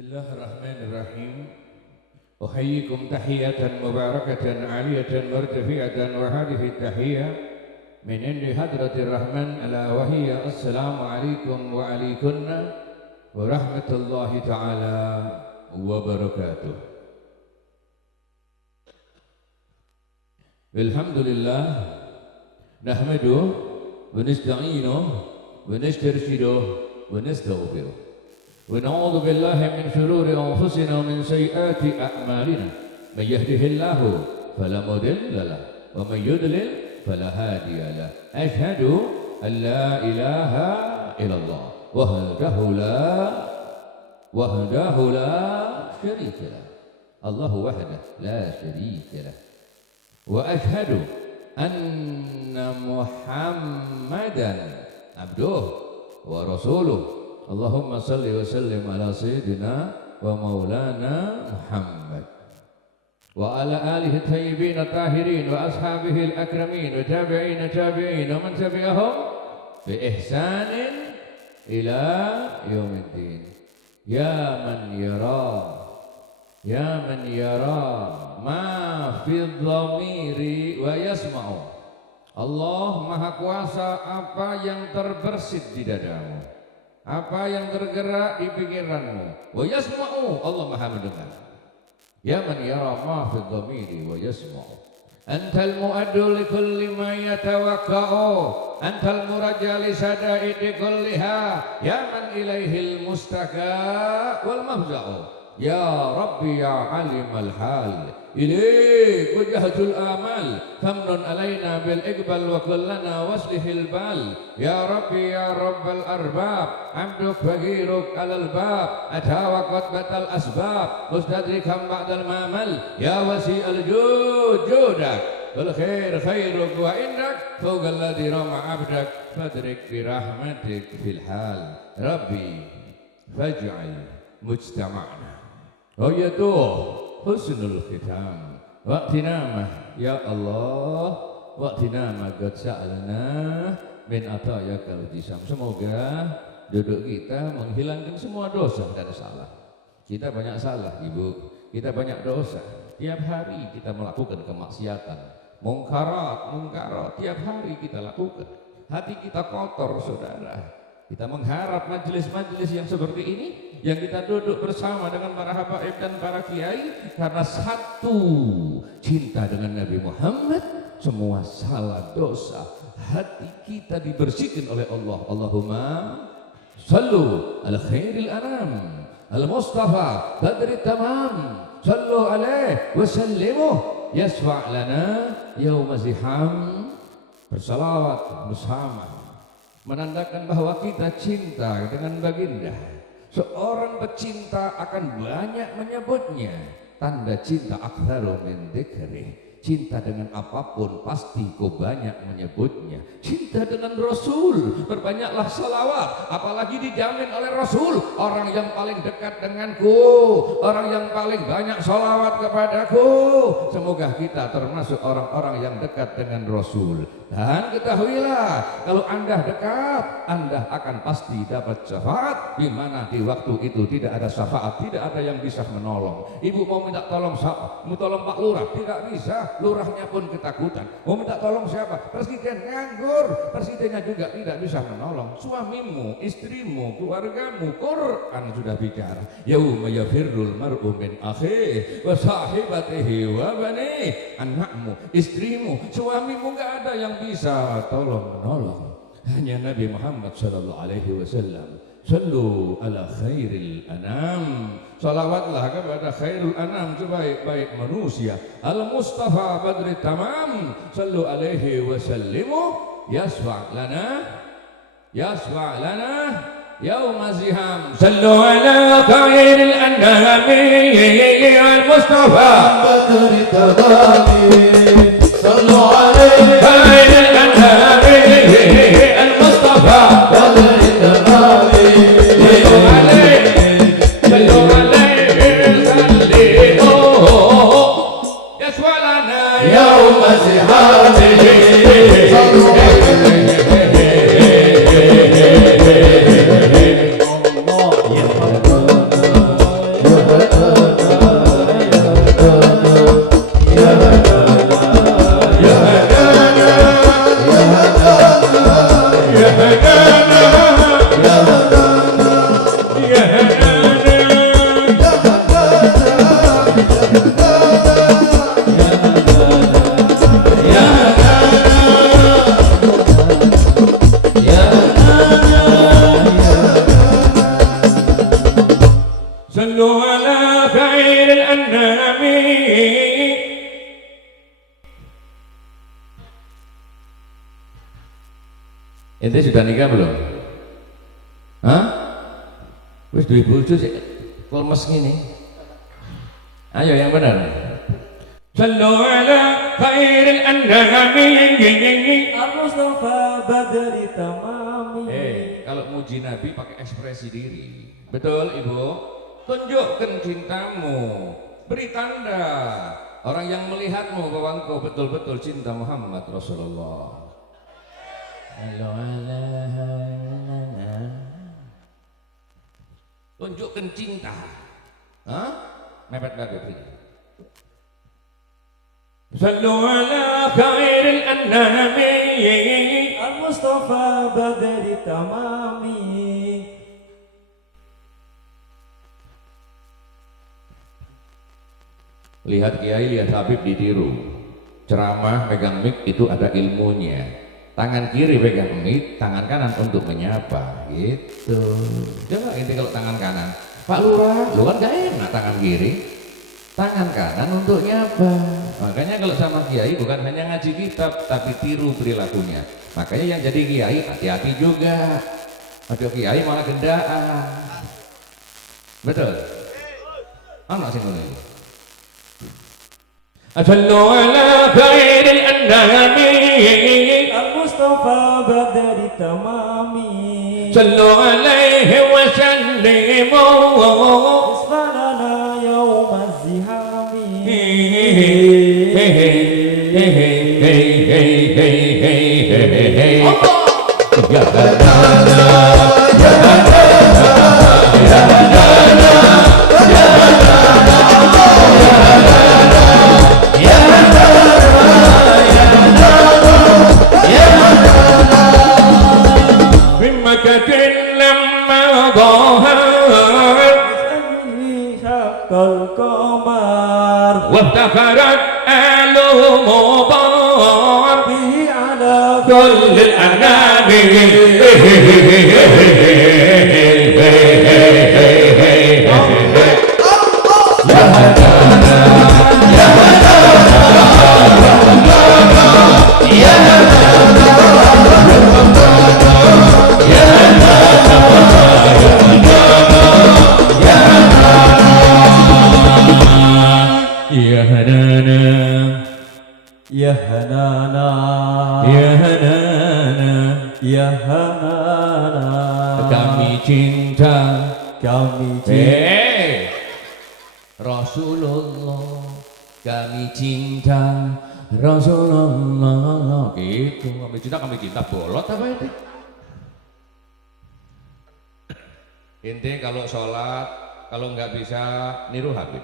Bismillahirrahmanirrahim. Uhayyikum tahiyatan mubarakatan aliyatan martafi'atan wa hadhihi tahiyah min indi hadratir rahman ala wa hiya assalamu alaikum wa alaikunna wa rahmatullahi ta'ala wa barakatuh. Alhamdulillah nahmaduhu wa nasta'inuhu wa nastarshiduhu wa nastaghfiruh. ونعوذ بالله من شرور أنفسنا ومن سيئات أعمالنا من يهده الله فلا مضل له ومن يضلل فلا هادي له أشهد أن لا إله إلا الله وحده لا شريك له الله وحده لا شريك له وأشهد أن محمدا عبده ورسوله Allahumma salli wa sallim ala sayyidina wa maulana Muhammad wa ala alihi tayyibin tahirin wa ashabihi al-akramin wa tabi'in wa man tabi'ahum bi ihsanin ila yaumiddin. Ya man yara ma fi dhamiri wa yasma'u. Allah Maha Kuasa apa yang terbersit di dadamu, apa yang tergerak di pikiranmu. Wa yasma'u, Allah Maha mendengar. Ya man yara ma fi dhamiri wa yasma'u. Antal mu'addu li kulli ma yatawaqqa'u, antal murajja li sadaidi kulliha, ya man ilaihil mustaka wal mafza'u. Ya Rabbi ya alimal hal, ilaik wajhatul amal, famnun alaina bil iqbal wa kullana waslihil bal. Ya Rabbi ya Rabbal arbab, abduk faqiruk alal bab, atawaqat batal asbab, mustadrikam ba'dal mamal. Ya wasi'al judak, wal khair khairuk wa indak, fawqal ladhi rama abdak, fadrik bi rahmatik fil hal. Rabbi faj'al mujtama'na husnul khitam waqtina ya Allah waqtina qad sa'alna min atayakal jisam. Semoga duduk kita menghilangkan semua dosa dan salah. Kita banyak salah Ibu, kita banyak dosa. Tiap hari kita melakukan kemaksiatan, mungkarat tiap hari kita lakukan. Hati kita kotor saudara. Kita mengharap majelis-majelis yang seperti ini, yang kita duduk bersama dengan para habaib dan para kiai, karena satu cinta dengan Nabi Muhammad, semua salah dosa hati kita dibersihkan oleh Allah. Allahumma sallu ala khairil anam al mustafa badri tamam, sallu alaihi wa sallimu yasfa' lana yawma ziham. Bersalawat bersama menandakan bahwa kita cinta dengan baginda. Seorang pecinta akan banyak menyebutnya. Tanda cinta aktsaru min dzikri. Cinta dengan apapun pasti kau banyak menyebutnya. Cinta dengan Rasul, berbanyaklah salawat. Apalagi dijamin oleh Rasul, orang yang paling dekat denganku, orang yang paling banyak salawat kepadaku. Semoga kita termasuk orang-orang yang dekat dengan Rasul. Dan ketahuilah, kalau Anda dekat, Anda akan pasti dapat syafaat, di mana di waktu itu tidak ada syafaat, tidak ada yang bisa menolong. Ibu mau minta tolong siapa? Mau tolong Pak Lurah? Tidak bisa, lurahnya pun ketakutan. Mau minta tolong siapa? Presiden nganggur, presidennya juga tidak bisa menolong. Suamimu, istrimu, keluargamu, Quran sudah bicara. Yauma yafirrul mar'u min akhihi wa sahibatihi wa banihi. Anakmu, istrimu, suamimu enggak ada yang bisa tolong menolong, hanya Nabi Muhammad sallallahu alaihi wasallam. Sallu ala khairil anam, salawatlah kepada khairul anam, sebaik-baik manusia, al mustafa badri tamam, sallu alaihi wasallimu yasfa' lana yauma ziham. Sallu ala khairil anam al mustafa badri tamam, sallu alaihi khairil anam al mustafa badri tamam. sallu ala khairil anami. Ente sudah nikah belum? Hah? Wis duwe bojo sik lemes ngene. Ayo yang benar. Sallu ala khairil anami. Al-Mustafa badri tamami. Kalau muji Nabi pakai ekspresi diri. Betul Ibu? Tunjukkan cintamu. Beri tanda orang yang melihatmu bahwa engkau betul-betul cinta Muhammad Rasulullah. Tunjukkan cinta. Hah? Mepet-mepet ini. Sallu ala khairil anami. Al-Mustafa badri tamami. Lihat kiai, lihat habib ditiru. Ceramah pegang mic itu ada ilmunya. Tangan kiri pegang mic, tangan kanan untuk menyapa. Gitu. Coba ini kalau tangan kanan, Pak Lurah, lu kan gak enak tangan kiri. Tangan kanan untuk nyapa. Makanya kalau sama kiai bukan hanya ngaji kitab, tapi tiru perilakunya. Makanya yang jadi kiai hati-hati juga. Ada kiai malah gendaan. Betul? Anak sing ngono iki. Asallu ala khairil anami. Al-Mustafa badri tamami. Sallu alaihi wa sallimu. Isfalana yawm az-zihami. Ya Hanana, ya Hanana, ya Hanana, ya Hanana, ya Hanana, ya Hanana, ya Hanana. Bimakatin lamma dhahar Syaqqal qamar. وافتخرت آل مبار به على كل الأنام. يا هنانا يا هنانا يا هنانا يا هنانا يا هنانا Ya Hanana, Ya Hanana, Ya Hanana, kami cinta kami cinta. Rasulullah, kami cinta Rasulullah. Gitu, kami cinta bolot apa itu? Inti kalau sholat, kalau nggak bisa niru Habib.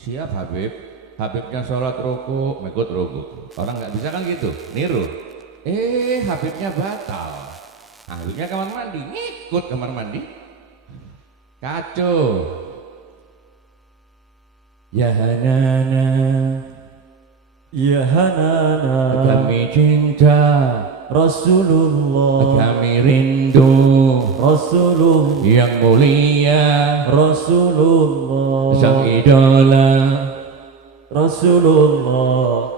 Siap Habib. Habibnya sholat ruku, mengikut ruku. Orang nggak bisa kan gitu, niru. Habibnya batal. Habibnya kamar mandi, ngikut kamar mandi. Kacau. Ya Hanana, Ya Hanana, kami cinta Rasulullah, kami rindu Rasulullah, yang mulia, Rasulullah, sang idola. Rasulullah.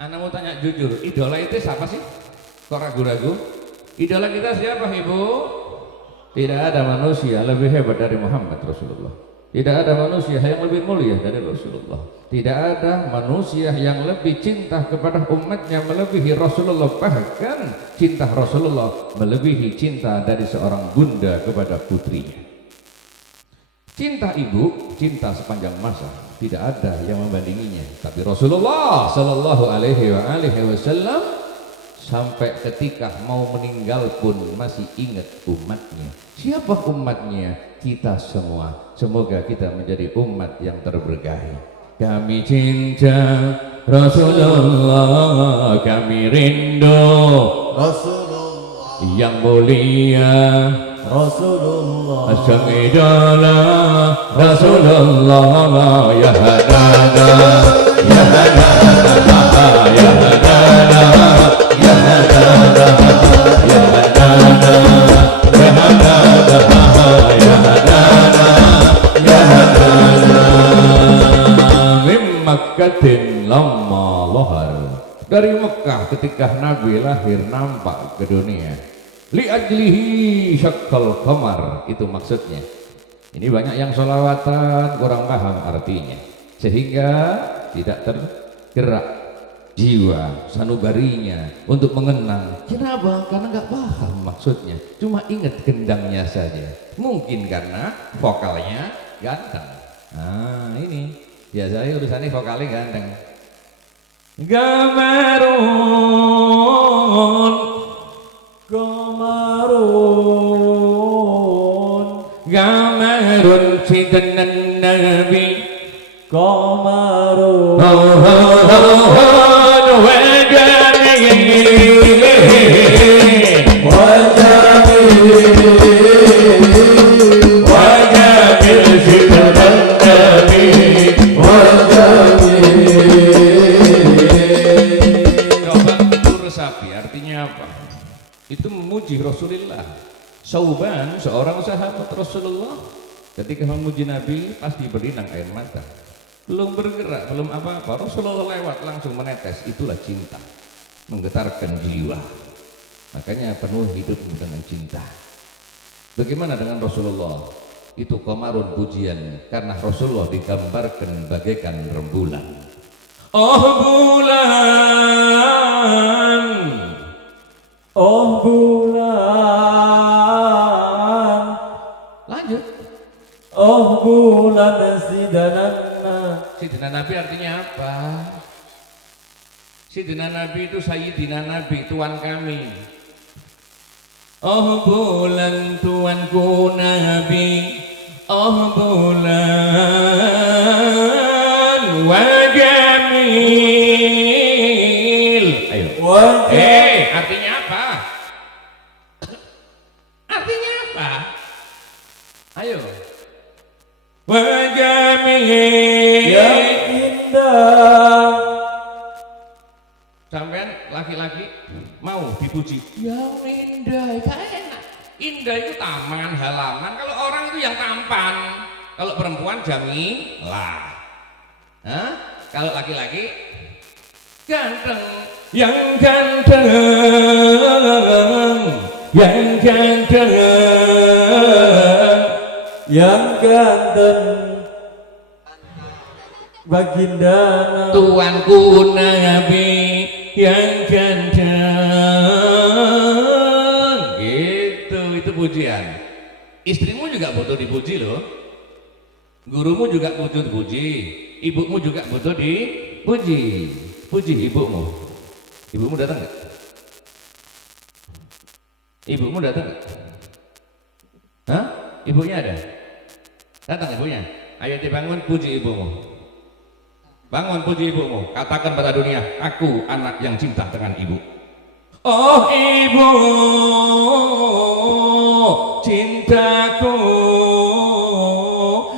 Anda mau tanya jujur, idola itu siapa sih? Kok ragu-ragu? Idola kita siapa Ibu? Tidak ada manusia lebih hebat dari Muhammad Rasulullah. Tidak ada manusia yang lebih mulia dari Rasulullah. Tidak ada manusia yang lebih cinta kepada umatnya melebihi Rasulullah. Bahkan cinta Rasulullah melebihi cinta dari seorang bunda kepada putrinya. Cinta ibu, cinta sepanjang masa, tidak ada yang membandinginya. Tapi Rasulullah Sallallahu Alaihi Wasallam sampai ketika mau meninggal pun masih ingat umatnya. Siapa umatnya? Kita semua. Semoga kita menjadi umat yang terberkahi. Kami cinta Rasulullah, kami rindu Rasulullah yang mulia. Rasulullah, sang idola Rasulullah. Ya Hanana, ya Hanana, ya Hanana, ya Hanana, ya Hanana, ya Hanana, ya Hanana, ya Makkatin lamma lahar. Dari Mekah ketika Nabi lahir nampak ke dunia. Li ajlihi syakkal qamar, itu maksudnya. Ini banyak yang sholawatan kurang paham artinya, sehingga tidak tergerak jiwa sanubarinya untuk mengenang. Kenapa? Karena nggak paham maksudnya, cuma ingat gendangnya saja. Mungkin karena vokalnya ganteng. Nah ini biasanya urusannya vokalnya ganteng. Gamarun, Qamarun, gamarun sidna nabi. Qamarun, Coba itu resapi artinya apa? Itu memuji Rasulullah. Sauban, seorang sahabat Rasulullah, ketika memuji Nabi pasti berinang air mata. Belum bergerak, belum apa-apa, Rasulullah lewat langsung menetes. Itulah cinta, menggetarkan jiwa. Makanya penuh hidup dengan cinta. Bagaimana dengan Rasulullah? Itu qamarun, pujian, karena Rasulullah digambarkan bagaikan rembulan. Oh bulan, oh bulan, lanjut. oh bulan sidanana. Sayyidina Nabi artinya apa? Sayyidina Nabi itu Sayyidina Nabi, Tuhan kami. Oh bulan tuanku Nabi, oh bulan wajamil. Ayo. Artinya apa? Artinya apa? Ayo. Wajamil. Yang indah. Sampean laki-laki mau dipuji, yang indah, gak enak. Indah itu taman, halaman. Kalau orang itu yang tampan, kalau perempuan jamilah. Hah? Kalau laki-laki ganteng, yang ganteng, yang ganteng, Yang ganteng baginda tuanku Nabi yang ganteng. Gitu, itu pujian. Istrimu juga butuh dipuji loh. Gurumu juga butuh dipuji. Ibumu juga butuh dipuji. Puji ibumu. Ibumu datang nggak? Ibumu datang nggak? Hah? Ibunya ada? Datang ibunya. Ayo dibangun, puji ibumu. Bangun, puji ibumu. Katakan pada dunia, aku anak yang cinta dengan ibu. Oh ibu, cintaku,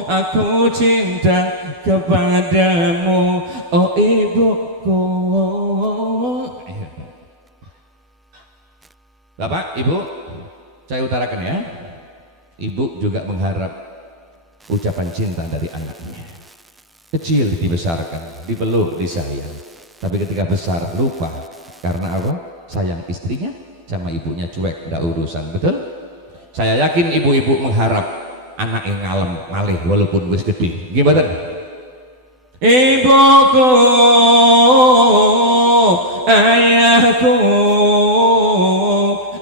aku cinta kepadamu. Oh ibuku. Bapak, ibu, saya utarakan ya. Ibu juga mengharap ucapan cinta dari anaknya. Kecil dibesarkan, dipeluk, disayang. Tapi ketika besar lupa. Karena apa? Sayang istrinya sama ibunya cuek, tidak urusan, betul? Saya yakin ibu-ibu mengharap anak yang ngalem, malih walaupun wis gede. Gimana? Ibuku, ayahku,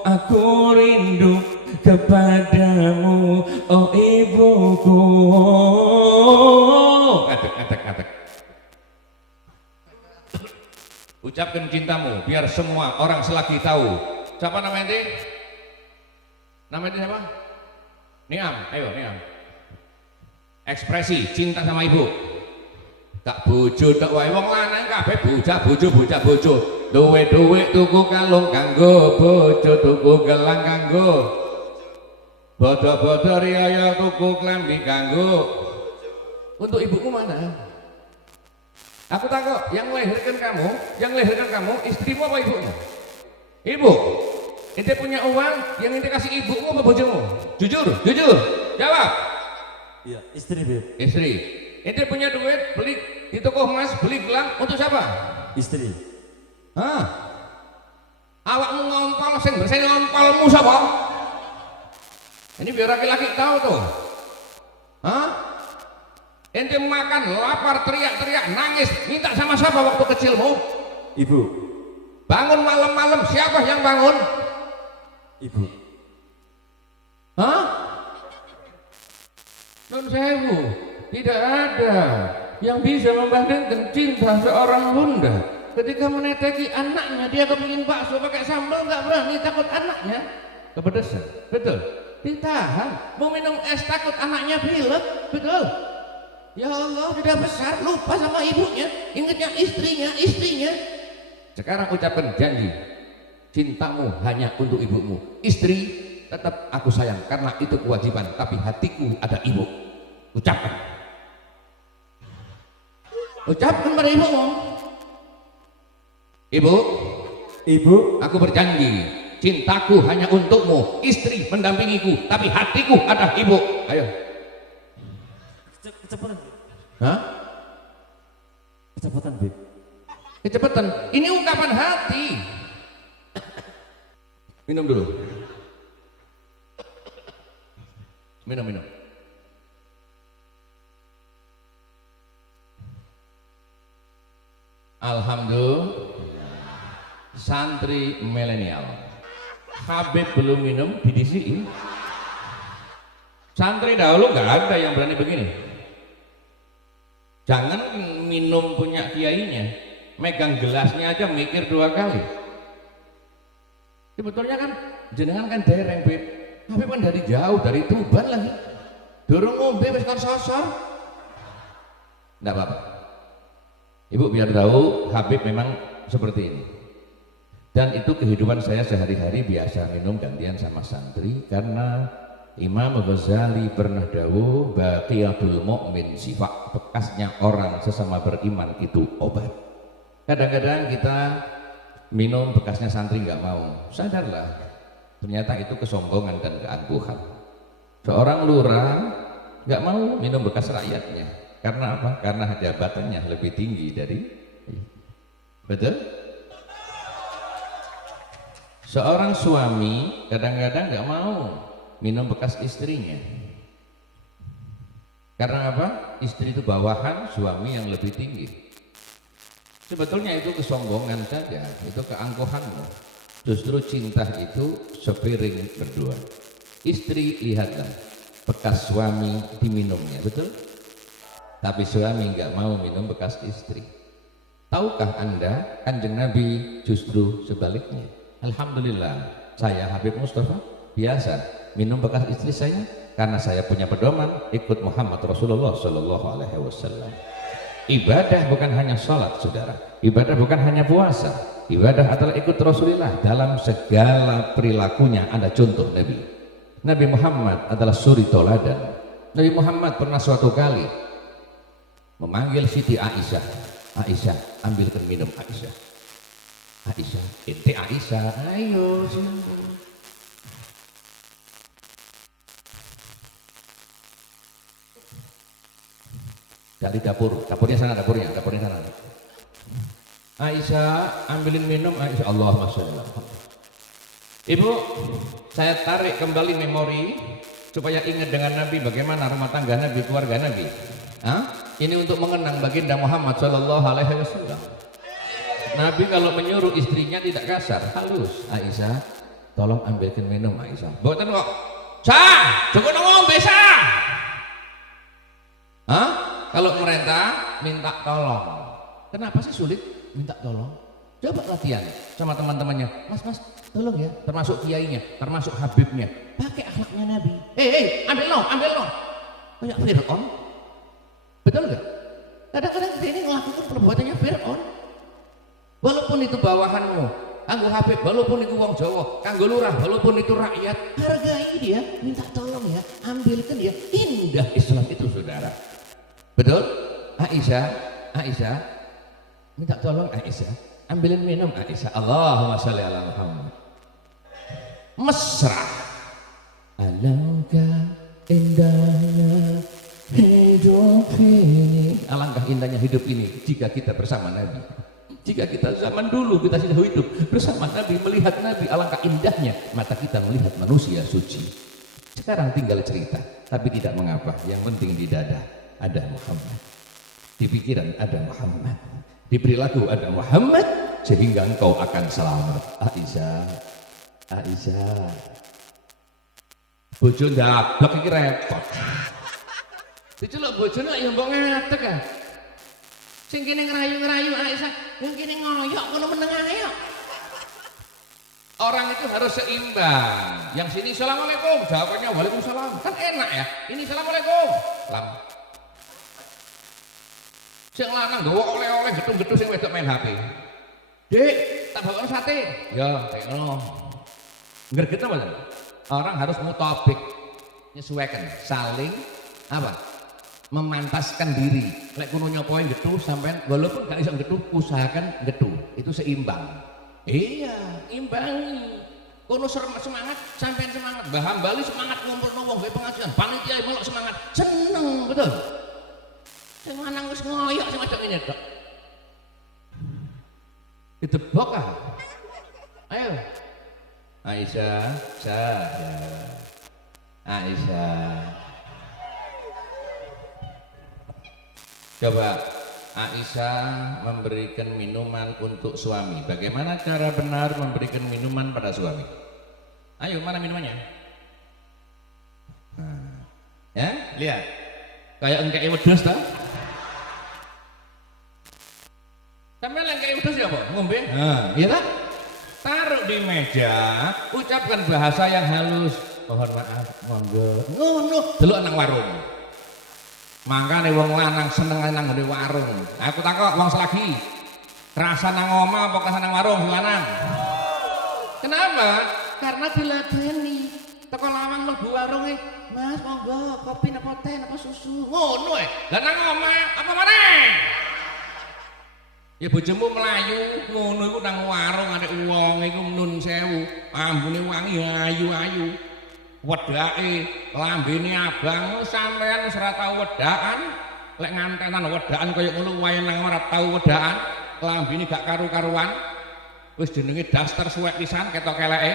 aku rindu kepadamu, oh ibuku. Ngatek. Ucapkan cintamu biar semua orang selagi tahu. Siapa nama ente? Nama ente siapa? Niam, ayo Niam. Ekspresi cinta sama ibu. Tak bojo tak wae wong lanang kabeh bocah bojo. Duwe tuku kalung kanggo bojo, tuku gelang kanggo bodo-bodo riaya, tuku klambi kanggo. Untuk ibuku mana? Aku takut, yang melahirkan kamu, istrimu apa ibumu? Ibu. Ente punya uang, yang ente kasih ibumu apa bojomu? Jujur, jawab. Iya, istri Beb. Istri. Ente punya duit, beli di toko emas beli gelang untuk siapa? Istri. Hah? Awakmu ngompol, sing bersih ngompolmu siapa? Ini biar laki-laki tahu tuh. Hah? Ente makan lapar teriak-teriak nangis minta sama siapa waktu kecilmu? Ibu. Bangun malam-malam siapa yang bangun? Ibu. Hah? Nun sewu, tidak ada yang bisa membandingkan cinta seorang bunda ketika meneteki anaknya. Dia kepingin bakso pakai sambal nggak berani, takut anaknya kepedesan. Betul, ditahan. Mau minum es takut anaknya pilek. Betul. Ya Allah, sudah besar lupa sama ibunya, ingatnya istrinya. Sekarang ucapkan janji, cintamu hanya untuk ibumu. Istri tetap aku sayang karena itu kewajiban, tapi hatiku ada ibu. Ucapkan pada ibumu. Ibu, aku berjanji, cintaku hanya untukmu. Istri mendampingiku, tapi hatiku ada ibu. Ayo. Kecepatan. Hah? Kecepatan, Bib. Kecepatan. Ini ungkapan hati. Minum dulu. Minum. Alhamdulillah. Santri milenial. Habib belum minum BDCI. Santri dahulu nggak ada yang berani begini. Jangan minum punya kiainya, megang gelasnya aja mikir 2 kali. Sebetulnya kan jenengan kan dereng, Bib. Habib kan dari jauh, dari Tuban lagi. Durung ngombe wis kon sosor. Enggak apa-apa. Ibu biar tahu Habib memang seperti ini. Dan itu kehidupan saya sehari-hari, biasa minum gantian sama santri karena Imam Ghazali pernah dawuh baqiyatul mu'min sifat, bekasnya orang sesama beriman itu obat. Kadang-kadang kita minum bekasnya santri nggak mau, sadarlah ternyata itu kesombongan dan keangkuhan. Seorang lurah nggak mau minum bekas rakyatnya karena apa? Karena jabatannya lebih tinggi dari, betul? Seorang suami kadang-kadang nggak mau minum bekas istrinya karena apa? Istri itu bawahan, suami yang lebih tinggi. Sebetulnya itu kesombongan saja, itu keangkuhanmu. Justru cinta itu sepiring berdua. Istri lihatlah bekas suami diminumnya, betul? Tapi suami nggak mau minum bekas istri. Tahukah Anda, Kanjeng Nabi justru sebaliknya. Alhamdulillah, saya Habib Mustafa biasa minum bekas istri saya karena saya punya pedoman ikut Muhammad Rasulullah Shallallahu Alaihi Wasallam. Ibadah bukan hanya sholat, saudara. Ibadah bukan hanya puasa. Ibadah adalah ikut Rasulullah dalam segala perilakunya. Ada contoh Nabi. Nabi Muhammad adalah suri toladan. Nabi Muhammad pernah suatu kali memanggil Siti Aisyah. Aisyah, ambilkan minum Aisyah. Aisyah, ente Aisyah, ayo sini. Dari dapurnya sana, dapurnya sana. Aisyah, ambilin minum. Aisyah, Allahumma sholli ala Muhammad. Ibu, saya tarik kembali memori supaya ingat dengan Nabi, bagaimana rumah tangga Nabi, keluarga Nabi. Ini untuk mengenang baginda Muhammad Shallallahu Alaihi Wasallam. Nabi kalau menyuruh istrinya tidak kasar, halus. Aisyah, tolong ambilkan minum. Aisyah, buatan kok. Sah, cukup ngombe sah. Kalau merintah minta tolong. Kenapa sih sulit minta tolong? Coba latihan sama teman-temannya. Mas, tolong ya. Termasuk kiainya, termasuk habibnya. Pakai akhlaknya Nabi. Ambil no. Kayak Fir'aun. Betul gak? Kadang-kadang kita ini melakukan perbuatannya Fir'aun. Walaupun itu bawahanmu, kanggo habib, walaupun itu wong Jawa, kanggo lurah, walaupun itu rakyat, hargai dia, minta tolong ya, ambilkan dia. Indah Islam itu, saudara. Betul? Aisyah, minta tolong Aisyah, ambilin minum Aisyah. Allahumma sholli ala Muhammad. Mesra. Alangkah indahnya hidup ini. Alangkah alangkah indahnya hidup ini jika kita bersama Nabi. Jika kita zaman dulu kita sudah hidup bersama Nabi, melihat Nabi, alangkah indahnya mata kita melihat manusia suci. Sekarang tinggal cerita, tapi tidak mengapa. Yang penting di dada ada Muhammad, di pikiran ada Muhammad, di perilaku ada Muhammad, sehingga engkau akan selamat. Aisyah, Aisyah, bojo ndablek iki repot. Diceluk bojone ya mbok ngatek ah. Sing kene ngerayu-ngerayu Aisyah, yang kene ngoyok kono meneng ae. Orang itu harus seimbang. Yang sini assalamualaikum, jawabannya waalaikumsalam. Kan enak ya. Ini assalamualaikum. Salam. Sing lanang nggawa oleh-oleh gedung-gedung sing wedok main HP. Dik, tak bawa sate. Ya, kayak ngono. Greget apa? Orang harus mutabik, menyesuaikan, saling apa? Memantaskan diri. Lek kuno nyopoin gedung sampean walaupun gak iso gedung, usahakan gedung. Itu seimbang. Iya, imbangi. Kono semangat, sampean semangat. Mbah Bali semangat ngumpulno wong gawe pengajian. Panitia melok semangat. Seneng, betul. Sing lanang wis ngoyok sing wedok ngene tok. Ditebok ah. Ayo. Aisyah, Aisyah. Aisyah. Coba Aisyah memberikan minuman untuk suami. Bagaimana cara benar memberikan minuman pada suami? Ayo, mana minumannya? Nah, ya, lihat. Kayak engkek wedhus toh? Sampeyan engkek wedhus ya, Pak? Ngombe? Nah, iya tak? Taruh di meja, ucapkan bahasa yang halus. Mohon maaf, monggo. Ngono, delok nang warung. Mangkane wong lanang seneng nang ngene warung. Aku takok wong selagi. Rasa nang omah apa rasa nang warung lanang? Kenapa? Karena diladeni. Teko lawang mlebu warunge, "Mas, monggo kopi napa teh napa susu." Ngono lah nang omah apa maneh? Ya bojomu melayu ngono iku nang warung arek wong iku nun sewu, ambune wangi ayu-ayu. Wedake lambene abang sampean wis ora tau wedakan lek ngantenan wedakan kaya ngono wae nang ora tau wedakan lambene gak karu-karuan wis jenenge daster suwek pisan ketok eleke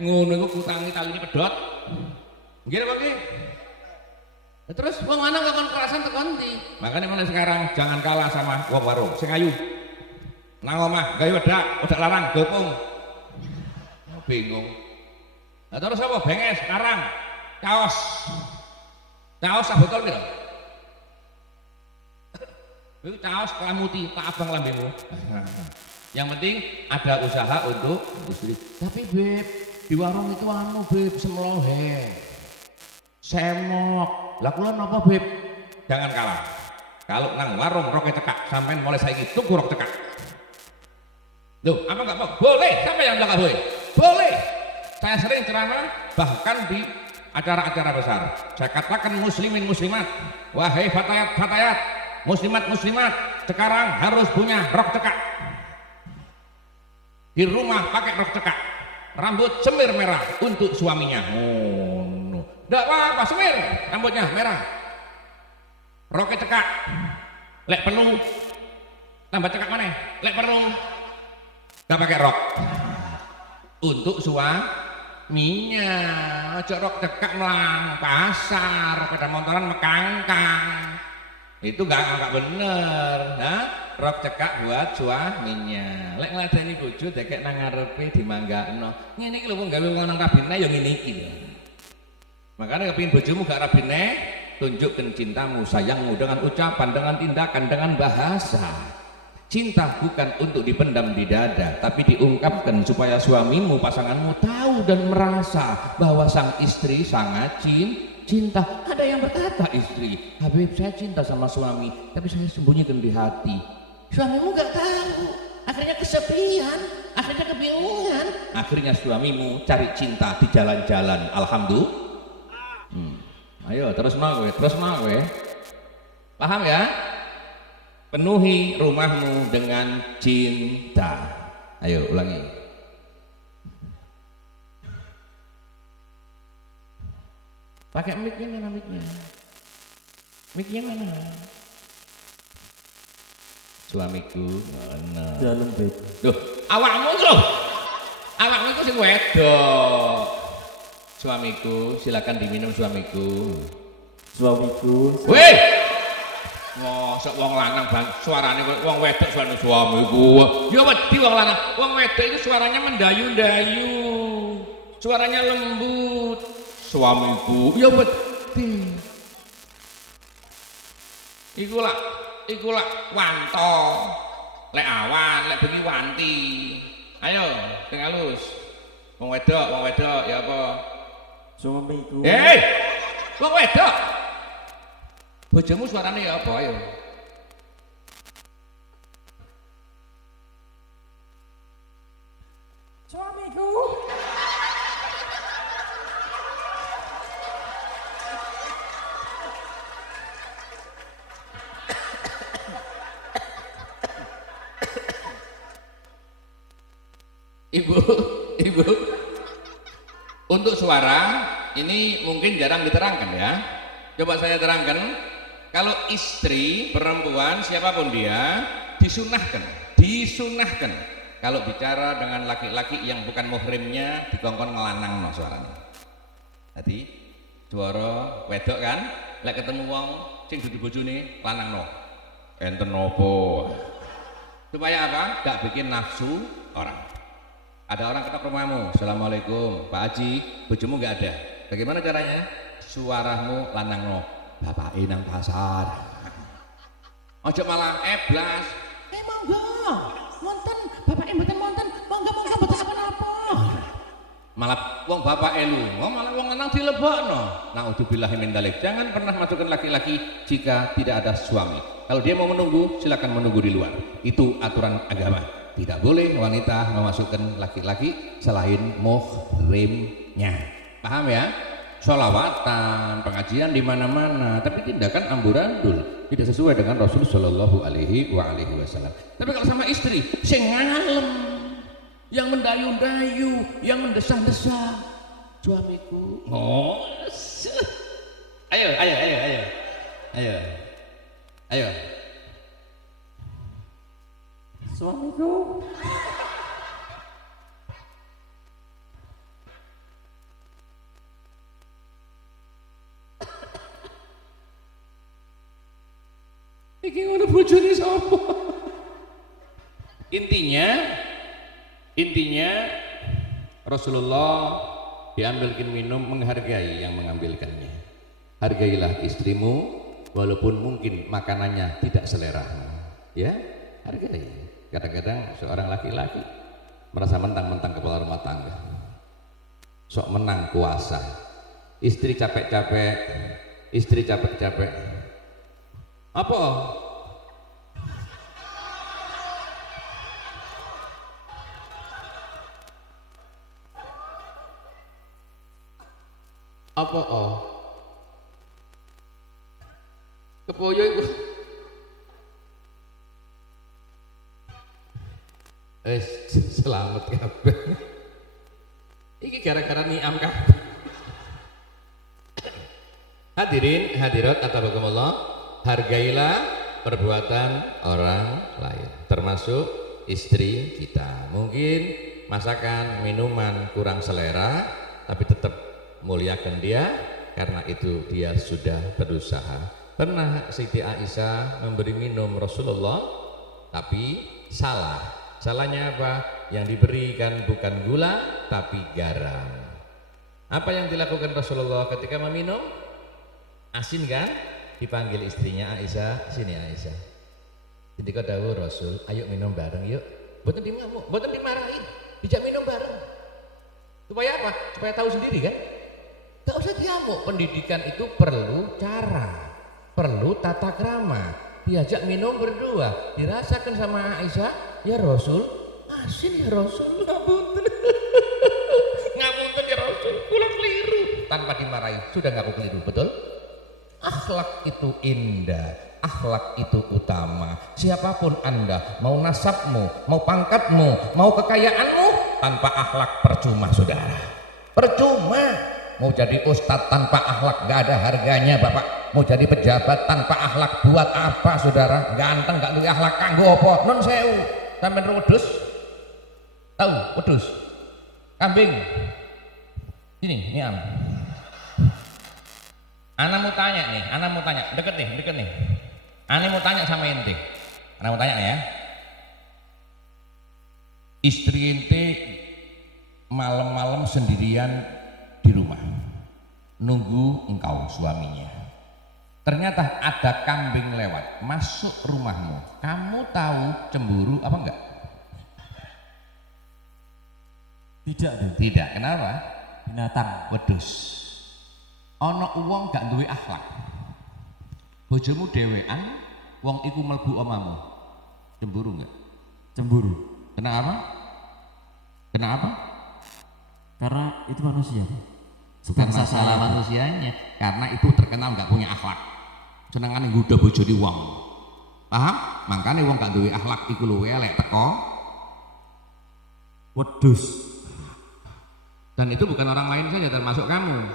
ngono iku kutangi taline pedhot nggih apa nggih terus wong lanang kok kon kerasan tekan ndi makane mulai sekarang jangan kalah sama wong warung sing ayu nang omah gawe wedak larang gopung bingung. Nah, terus apa? Benges, karang, kaos sah botol gitu. Itu kaos kelamuti, tak abang lambemu. Yang penting ada usaha untuk istri. Tapi beb, di warung itu anu beb, semlohe, semok. Lah kula napa beb? Jangan kalah. Kalau nang warung roke cekak, sampean mulai saiki tuku rok cekak. Loh, apa enggak mau? Boleh, siapa yang enggak boleh? Boleh. Saya sering ceramah bahkan di acara-acara besar. Saya katakan muslimin muslimat, wahai fatayat fatayat, muslimat muslimat, sekarang harus punya rok cekak. Di rumah pakai rok cekak, rambut semir merah untuk suaminya. Oh, no. Tidak apa-apa semir, rambutnya merah. Rok cekak, lek perlu tambah cekak mana? Lek perlu, nggak pakai rok untuk suaminya. Aja rok cekak melang pasar pada motoran mekangkang itu nggak bener nah rok cekak buat suaminya lek ngladeni bojo dekek nang ngarepe dimanggakno ngene iki lho wong gawe wong nang rabine ya ngene iki makanya kepengin bojomu gak rabine tunjukkan cintamu sayangmu dengan ucapan dengan tindakan dengan bahasa. Cinta bukan untuk dipendam di dada, tapi diungkapkan supaya suamimu, pasanganmu tahu dan merasa bahwa sang istri sangat cinta. Ada yang berkata istri, Habib saya cinta sama suami, tapi saya sembunyikan di hati. Suamimu gak tahu, akhirnya kesepian, akhirnya kebingungan. Akhirnya suamimu cari cinta di jalan-jalan. Alhamdulillah. Ayo terus mau gue. Paham ya? Penuhi rumahmu dengan cinta. Ayo ulangi. Pakai mic-nya mana mic-nya? Mic-nya mana? Suamiku ngono. Dalam bed. Duh, awakmu loh. Awakmu itu sing wedok. Suamiku, silakan diminum suamiku. Suamiku. Weh. Mosok wong lanang bang suarane kok wong wedok suamiku. Ya wedi wong lanang. Wong wedok itu suaranya mendayu-dayu. Suaranya lembut. Suamiku, ya wedi. Iku lak wanto. Lek awan, lek bengi wanti. Ayo, sing halus. Wong wedok ya apa? Suamiku. Wong wedok. Bojomu suarane ya apa ayo? Suamiku. Ibu, untuk suara ini mungkin jarang diterangkan ya. Coba saya terangkan, kalau istri perempuan siapapun dia disunahkan kalau bicara dengan laki-laki yang bukan muhrimnya dikongkon ngelanang no suaranya. Jadi suara wedok kan, lek ketemu wong sing dudu bojone lanang no. Enten nopo? Supaya apa? Gak bikin nafsu orang. Ada orang ketok rumahmu, assalamualaikum, Pak Haji, bojomu nggak ada. Bagaimana caranya? Suaramu lanang no, bapak nang pasar. Ojo malah eblas. Monggo, monten, bapak mboten monten, monggo mboten apa-apa. Malah wong bapak lu, malah wong lanang dilebokno. Naudzubillahi min dzalik. Jangan pernah masukkan laki-laki jika tidak ada suami. Kalau dia mau menunggu, silakan menunggu di luar. Itu aturan agama. Tidak boleh wanita memasukkan laki-laki selain muhrimnya. Paham ya? Sholawatan, pengajian di mana-mana, tapi tindakan amburadul tidak sesuai dengan Rasul Shallallahu Alaihi Wasallam. Tapi kalau sama istri, sing ngalem, yang mendayu-dayu, yang mendesah-desah, suamiku. Oh, ayo. Suamiku. Iki ngono bojone sapa? Intinya Rasulullah diambilkan minum menghargai yang mengambilkannya. Hargailah istrimu walaupun mungkin makanannya tidak seleramu. Ya, hargai. Kadang-kadang seorang laki-laki merasa mentang-mentang kepala rumah tangga, sok menang kuasa, istri capek-capek, apa? Apa? Kepoyo iku. Selamat kabeh. Iki gara-gara niam kabeh. Hadirin hadirat ataqakumullah, hargailah perbuatan orang lain, termasuk istri kita. Mungkin masakan, minuman kurang selera, tapi tetap muliakan dia karena itu dia sudah berusaha. Pernah Siti Aisyah memberi minum Rasulullah, tapi salah. Salahnya apa? Yang diberikan bukan gula tapi garam. Apa yang dilakukan Rasulullah ketika meminum? Asin kan? Dipanggil istrinya Aisyah, sini Aisyah. Ketika dawuh Rasul, ayo minum bareng yuk. Mboten dimamuk, mboten dimarahi, dijak minum bareng. Supaya apa? Supaya tahu sendiri kan? Gak usah diamuk. Pendidikan itu perlu cara, perlu tata krama. Diajak minum berdua, dirasakan sama Aisyah, ya Rasul, asin ya Rasul, ngapunten. Ngapunten ya Rasul, kula keliru. Tanpa dimarahi, sudah ngaku keliru, betul? Akhlak itu indah, akhlak itu utama. Siapapun Anda, mau nasabmu, mau pangkatmu, mau kekayaanmu, tanpa akhlak percuma saudara. Percuma. Mau jadi ustadz tanpa akhlak gak ada harganya Bapak. mau jadi pejabat tanpa akhlak buat apa saudara? Ganteng gak duwe akhlak kanggo apa? Nun sewu sampean wedhus tahu wedhus kambing ini am ana mau tanya deket nih ana mau tanya sama ente ana mau tanya nih ya istri ente malam-malam sendirian di rumah nunggu engkau suaminya. Ternyata ada kambing lewat masuk rumahmu. Kamu tahu cemburu apa enggak? Tidak deh. Tidak. Kenapa? Binatang. Wedhus. Ana wong gak duwe akhlak. Bojomu dhewean, wong iku mlebu omamu. Cemburu enggak? Cemburu. Kenapa? Kenapa? Karena itu manusia. Bukan masalah manusianya, karena itu terkenal nggak punya akhlak. Senengane nggoda bojone wong. Paham? Makanya wong gak duwe akhlak iku luwe elek teko Wedhus. dan itu bukan orang lain saja termasuk kamu.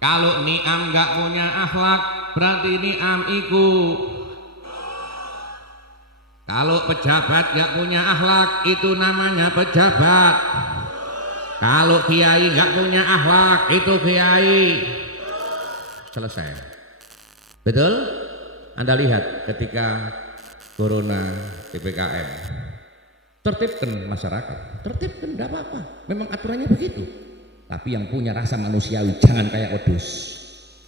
Kalau Niam nggak punya akhlak berarti Niam iku. Kalau pejabat nggak punya akhlak itu namanya pejabat. Kalau kiai nggak punya akhlak itu kiai. Selesai. Betul? Anda lihat ketika corona PPKM, tertibkan masyarakat, tertibkan tidak apa-apa. Memang aturannya begitu. Tapi yang punya rasa manusiawi jangan kayak wedhus.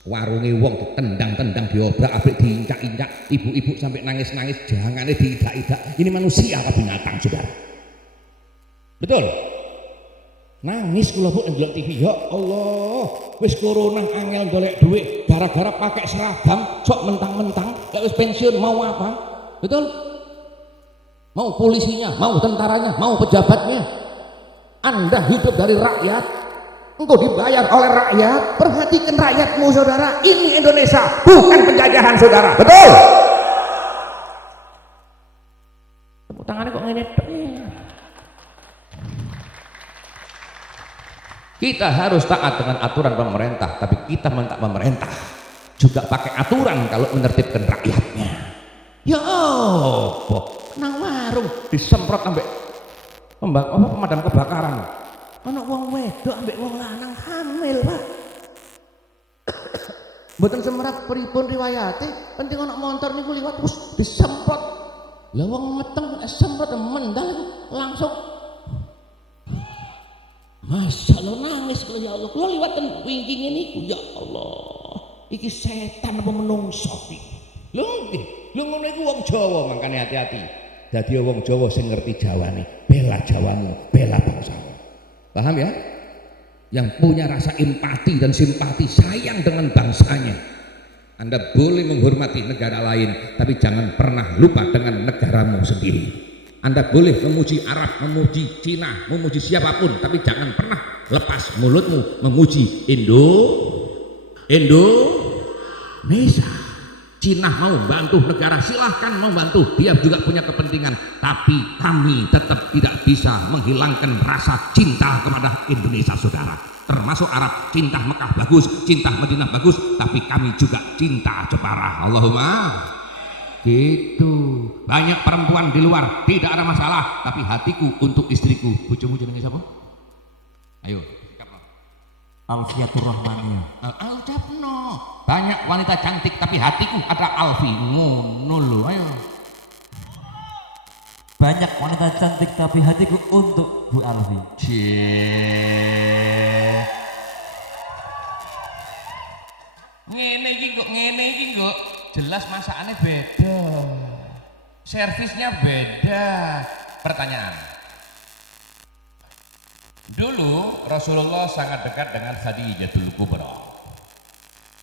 Warunge wong ditendang-tendang, diobrak abrik, diinjak-injak, ibu-ibu sampai nangis-nangis, jangannya diidak-idak. Ini manusia atau binatang, saudara? Betul? Nangis kula Bu ndelok TV, ya Allah, wis corona angel golek duit gara-gara pakai seragam, sok mentang-mentang, gak wis pensiun mau apa? Betul? Mau polisinya, mau tentaranya, mau pejabatnya. Anda hidup dari rakyat, engkau dibayar oleh rakyat. Perhatikan rakyatmu saudara, ini Indonesia, bukan penjajahan saudara. Betul? Tepuk tangannya kok ngene tok. Kita harus taat dengan aturan pemerintah, tapi kita minta pemerintah juga pakai aturan kalau menertibkan rakyatnya. Ya apa? Nang warung disemprot ambek pemadam kebakaran. Ana wong wedok ambek wong lanang hamil, Pak. Mboten semerap pripun riwayate, penting ana montor niku liwat terus disemprot. Lah wong meteng semprot mendal langsung Masya Allah nangis kalau ya Allah, kalau liwatan wingking ini, ya Allah, iki setan apa menungso iki? Lho nggih, lho ngono iku wong Jawa, makane hati-hati. Dadi wong Jawa sing ngerti Jawane, bela Jawamu, bela bangsamu. Paham ya? Yang punya rasa empati dan simpati, sayang dengan bangsanya. Anda boleh menghormati negara lain, tapi jangan pernah lupa dengan negaramu sendiri. Anda boleh memuji Arab, memuji Cina, memuji siapapun, tapi jangan pernah lepas mulutmu memuji Indonesia. Cina mau bantu negara, silahkan membantu, dia juga punya kepentingan, tapi kami tetap tidak bisa menghilangkan rasa cinta kepada Indonesia saudara. Termasuk Arab, cinta Mekah bagus, cinta Madinah bagus, tapi kami juga cinta Jepara. Allahumma gitu. Banyak perempuan di luar tidak ada masalah, tapi hatiku untuk istriku. Bojomu jenenge sapa? Ayo Alfiatur Rahmania. Ucapno. Banyak wanita cantik tapi hatiku ada Alfi. Ngono lho, ayo. Banyak wanita cantik tapi hatiku untuk Bu Alfi. Ngene iki kok jelas masakannya beda, servisnya beda. Pertanyaan, dulu Rasulullah sangat dekat dengan Khadijatul Kubra.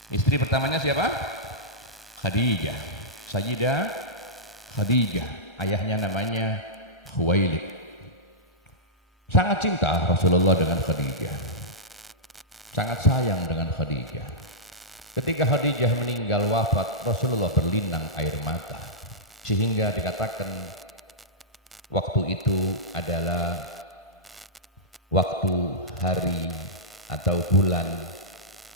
Istri pertamanya siapa? Khadijah, Sayyidah Khadijah. Ayahnya namanya Khuwailid. Sangat cinta Rasulullah dengan Khadijah, sangat sayang dengan Khadijah. Ketika Khadijah meninggal wafat, Rasulullah berlinang air mata, sehingga dikatakan waktu itu adalah waktu hari atau bulan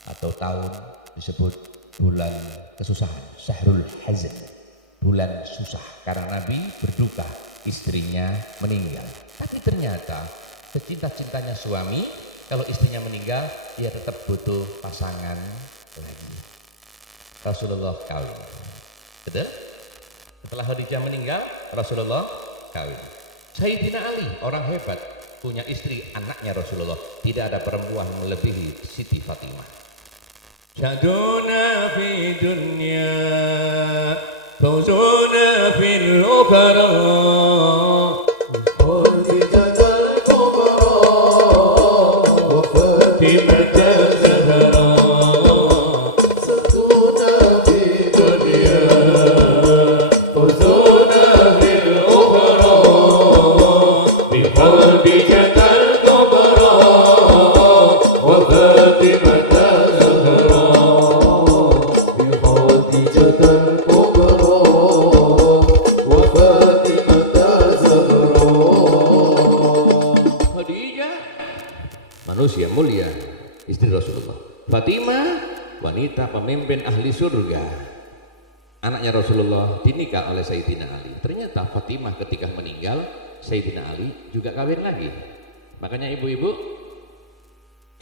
atau tahun disebut bulan kesusahan, Syahrul Hazan, bulan susah karena Nabi berduka istrinya meninggal. Tapi ternyata secinta-cintanya suami, kalau istrinya meninggal dia tetap butuh pasangan lagi. Rasulullah kawin, betul? Setelah Khadijah meninggal, Rasulullah kawin. Sayyidina Ali orang hebat, punya istri anaknya Rasulullah. Tidak ada perempuan melebihi Siti Fatimah. Syaduna fi dunya, fawzuna fil ukhra. Manusia mulia, istri Rasulullah. Fatimah, wanita pemimpin ahli surga. Anaknya Rasulullah dinikah oleh Sayyidina Ali. Ternyata Fatimah ketika meninggal, Sayyidina Ali juga kawin lagi. Makanya ibu-ibu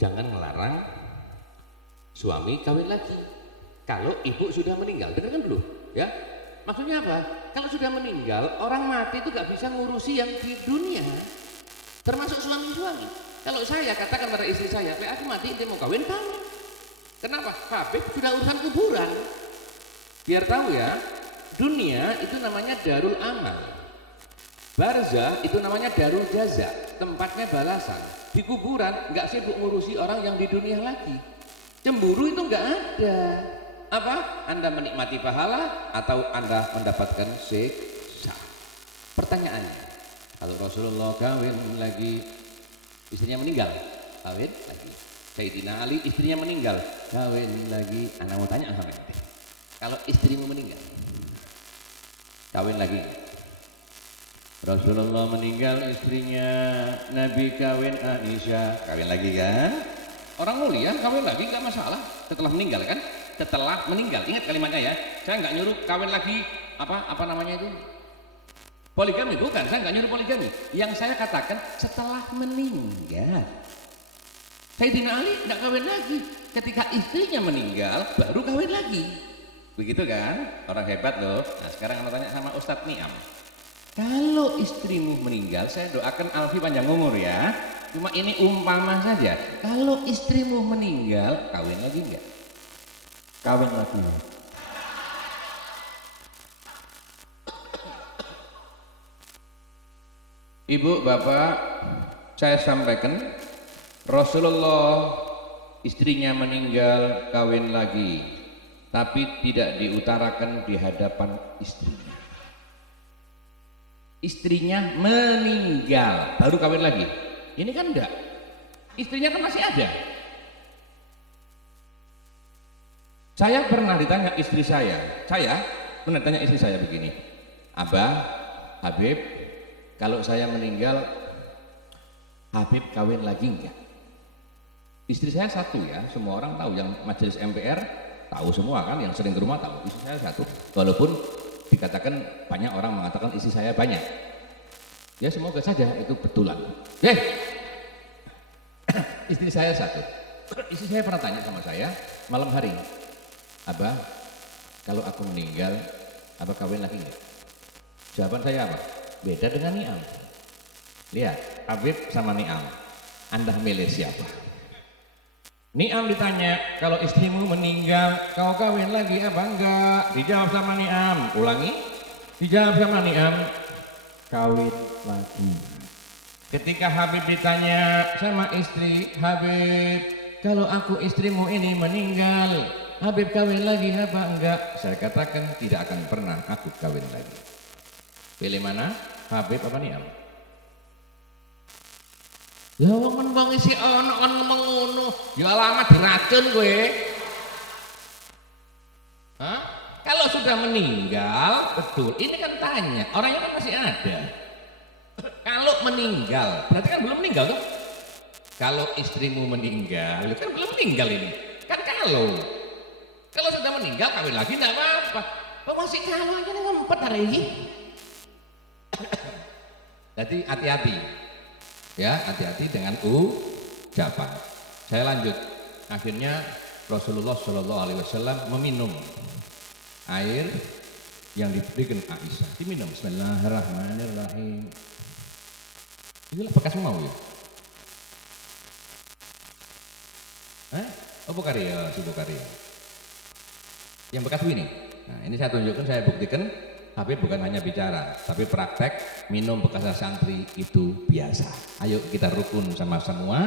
jangan melarang suami kawin lagi. Kalau ibu sudah meninggal, dengarkan dulu ya. Maksudnya apa? Kalau sudah meninggal, orang mati itu gak bisa ngurusi yang di dunia, termasuk suami-suami. Kalau saya katakan pada istri saya, aku mati, dia mau kawin, kawin. Kenapa? Habib sudah urusan kuburan. Biar tahu ya, dunia itu namanya darul amal. Barzah itu namanya darul jaza, tempatnya balasan. Di kuburan nggak sibuk ngurusi orang yang di dunia lagi. Cemburu itu nggak ada. Apa? Anda menikmati pahala atau Anda mendapatkan siksa? Pertanyaannya, kalau Rasulullah kawin lagi, istrinya meninggal, kawin lagi. Sayyidina Ali istrinya meninggal, kawin lagi. Anda mau tanya sampai kalau istrimu meninggal, kawin lagi. Rasulullah meninggal, istrinya Nabi kawin Aisyah, kawin lagi kan? Orang mulia kawin lagi nggak masalah. Setelah meninggal kan? Setelah meninggal, ingat kalimatnya ya. Saya nggak nyuruh kawin lagi apa namanya itu? Poligami, bukan, saya nggak nyuruh poligami. Yang saya katakan setelah meninggal. Sayyidina Ali nggak kawin lagi. Ketika istrinya meninggal, baru kawin lagi. Begitu kan? Orang hebat loh. Nah sekarang anda tanya sama Ustadz Niam. Kalau istrimu meninggal, saya doakan Alfi panjang umur ya. Cuma ini umpama saja. Kalau istrimu meninggal, kawin lagi nggak? Kawin lagi. Ibu, bapak, saya sampaikan Rasulullah istrinya meninggal kawin lagi, tapi tidak diutarakan di hadapan istrinya. Istrinya meninggal baru kawin lagi. Ini kan enggak. Istrinya kan masih ada. Saya pernah ditanya istri saya pernah tanya istri saya begini, Abah, Habib, kalau saya meninggal, Habib kawin lagi enggak? Istri saya satu ya, semua orang tahu, yang majelis MPR tahu semua kan, yang sering ke rumah tahu, istri saya satu. Walaupun dikatakan banyak orang mengatakan istri saya banyak. Ya semoga saja itu betulan. Istri saya satu. Istri saya pernah tanya sama saya malam hari, Abah, kalau aku meninggal, Abah kawin lagi enggak? Jawaban saya apa? Beda dengan Niam. Lihat, Habib sama Niam, Anda milih siapa? Niam ditanya, kalau istrimu meninggal, kau kawin lagi apa enggak? Dijawab sama Niam. Ulangi. Dijawab sama Niam, Kawin lagi. ketika Habib ditanya sama istri, Habib, kalau aku istrimu ini meninggal, Habib kawin lagi apa enggak? Saya katakan tidak akan pernah aku kawin lagi. Pilih mana? Habib apa Niam? Ya wong men wong isi ana kan ngomong ngono, ya lama diracun kowe. Hah? Kalau sudah meninggal, betul. Ini kan tanya, orangnya kan masih ada. Kalau meninggal, berarti kan belum meninggal tuh. Kalau istrimu meninggal, kan belum meninggal ini. Kan kalau meninggal kawin lagi enggak apa-apa. Kok masih kalau aja nih ngempet hari ini. Jadi hati-hati. Ya, hati-hati dengan ucapan. Saya lanjut. Akhirnya Rasulullah Shallallahu Alaihi Wasallam meminum air yang diberikan Aisyah. Diminum. Bismillahirrahmanirrahim. Inilah bekas mau ya. Apa karya? Subuh karya. Yang bekas ini. Nah, ini saya tunjukkan, saya buktikan. Tapi bukan hanya bicara, tapi praktek minum bekas santri itu biasa. Ayo kita rukun sama semua,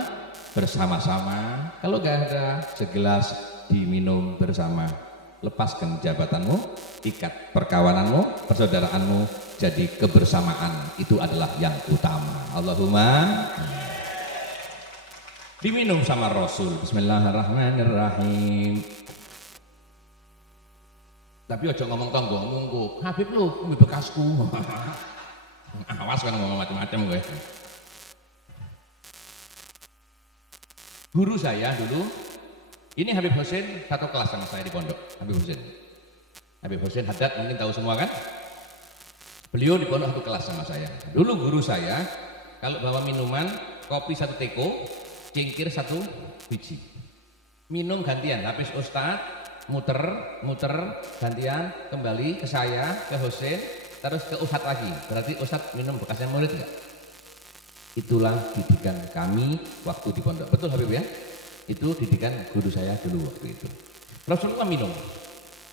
bersama-sama. Kalau gak ada, segelas diminum bersama. Lepaskan jabatanmu, ikat perkawananmu, persaudaraanmu, jadi kebersamaan itu adalah yang utama. Allahumma diminum sama Rasul. Bismillahirrahmanirrahim. Tapi ojo ngomong tonggo, ngomongku Habib lu, ini bekasku. Awas kan ngomong macam-macam gue. Guru saya dulu, ini Habib Hussein, satu kelas sama saya di pondok. Habib Hussein Haddad, mungkin tahu semua kan? Beliau di pondok satu kelas sama saya. Dulu guru saya, kalau bawa minuman, kopi satu teko, cingkir satu biji. Minum gantian, habis Ustadz muter gantian kembali ke saya, ke Hussein, terus ke Ustadz lagi. Berarti Ustadz minum bekasnya murid enggak? Itulah didikan kami waktu di pondok. Betul Habib ya? Itu didikan guru saya dulu waktu itu. Rasulullah minum.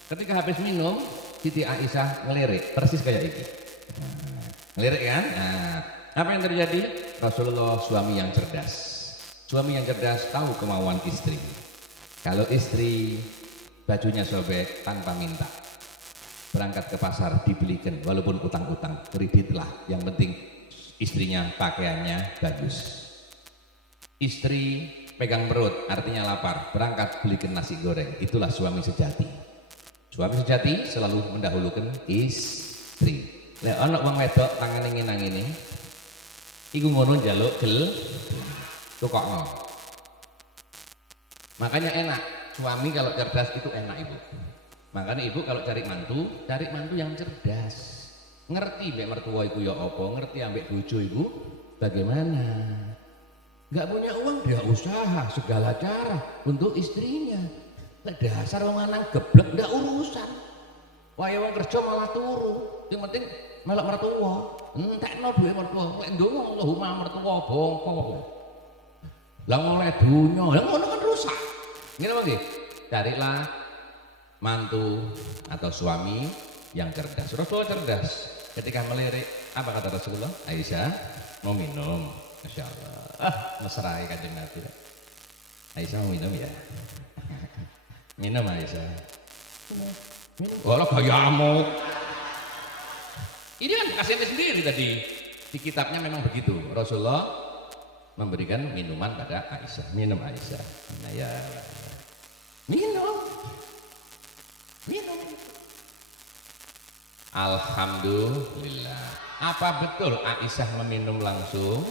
Ketika habis minum, Siti Aisyah ngelirik persis kayak ini. Nah, ngelirik kan? Nah, apa yang terjadi? Rasulullah suami yang cerdas. Suami yang cerdas tahu kemauan istri. Kalau istri bajunya sobek tanpa minta, berangkat ke pasar dibelikan walaupun utang-utang, kredit lah, yang penting istrinya pakaiannya bagus. Istri pegang perut artinya lapar, berangkat belikan nasi goreng. Itulah suami sejati. Suami sejati selalu mendahulukan istri. Nek ana wong wedok tangane ngene-ngene iku ngono njaluk gel tukokno. Makanya enak. Suami kalau cerdas itu enak ibu. Makanya ibu kalau cari mantu yang cerdas. Ngerti mbek mertua iku ya apa, ngerti ambek bojo iku bagaimana. Enggak punya uang dia usaha segala cara untuk istrinya. Lek dasar wong lanang geblek ndak urusan. Waya wong kerja malah turu. Yang penting melok mertua. Entekno duwe mertua. Lek ndonga Allahumma mertua bongko. Lah oleh dunya, lah ngono kan rusak. Gini apa nggih? Carilah mantu atau suami yang cerdas. Rasulullah cerdas. Ketika melirik, apa kata Rasulullah? Aisyah mau minum. Masya Allah. Mesra Kanjeng Nabi. Aisyah mau minum ya. Minum Aisyah. Minum. Walau gayamu. Ini kan kasihnya sendiri tadi. Di kitabnya memang begitu. Rasulullah memberikan minuman pada Aisyah. Minum Aisyah. Nah ya. Minum. Alhamdulillah. Apa betul Aisyah meminum langsung?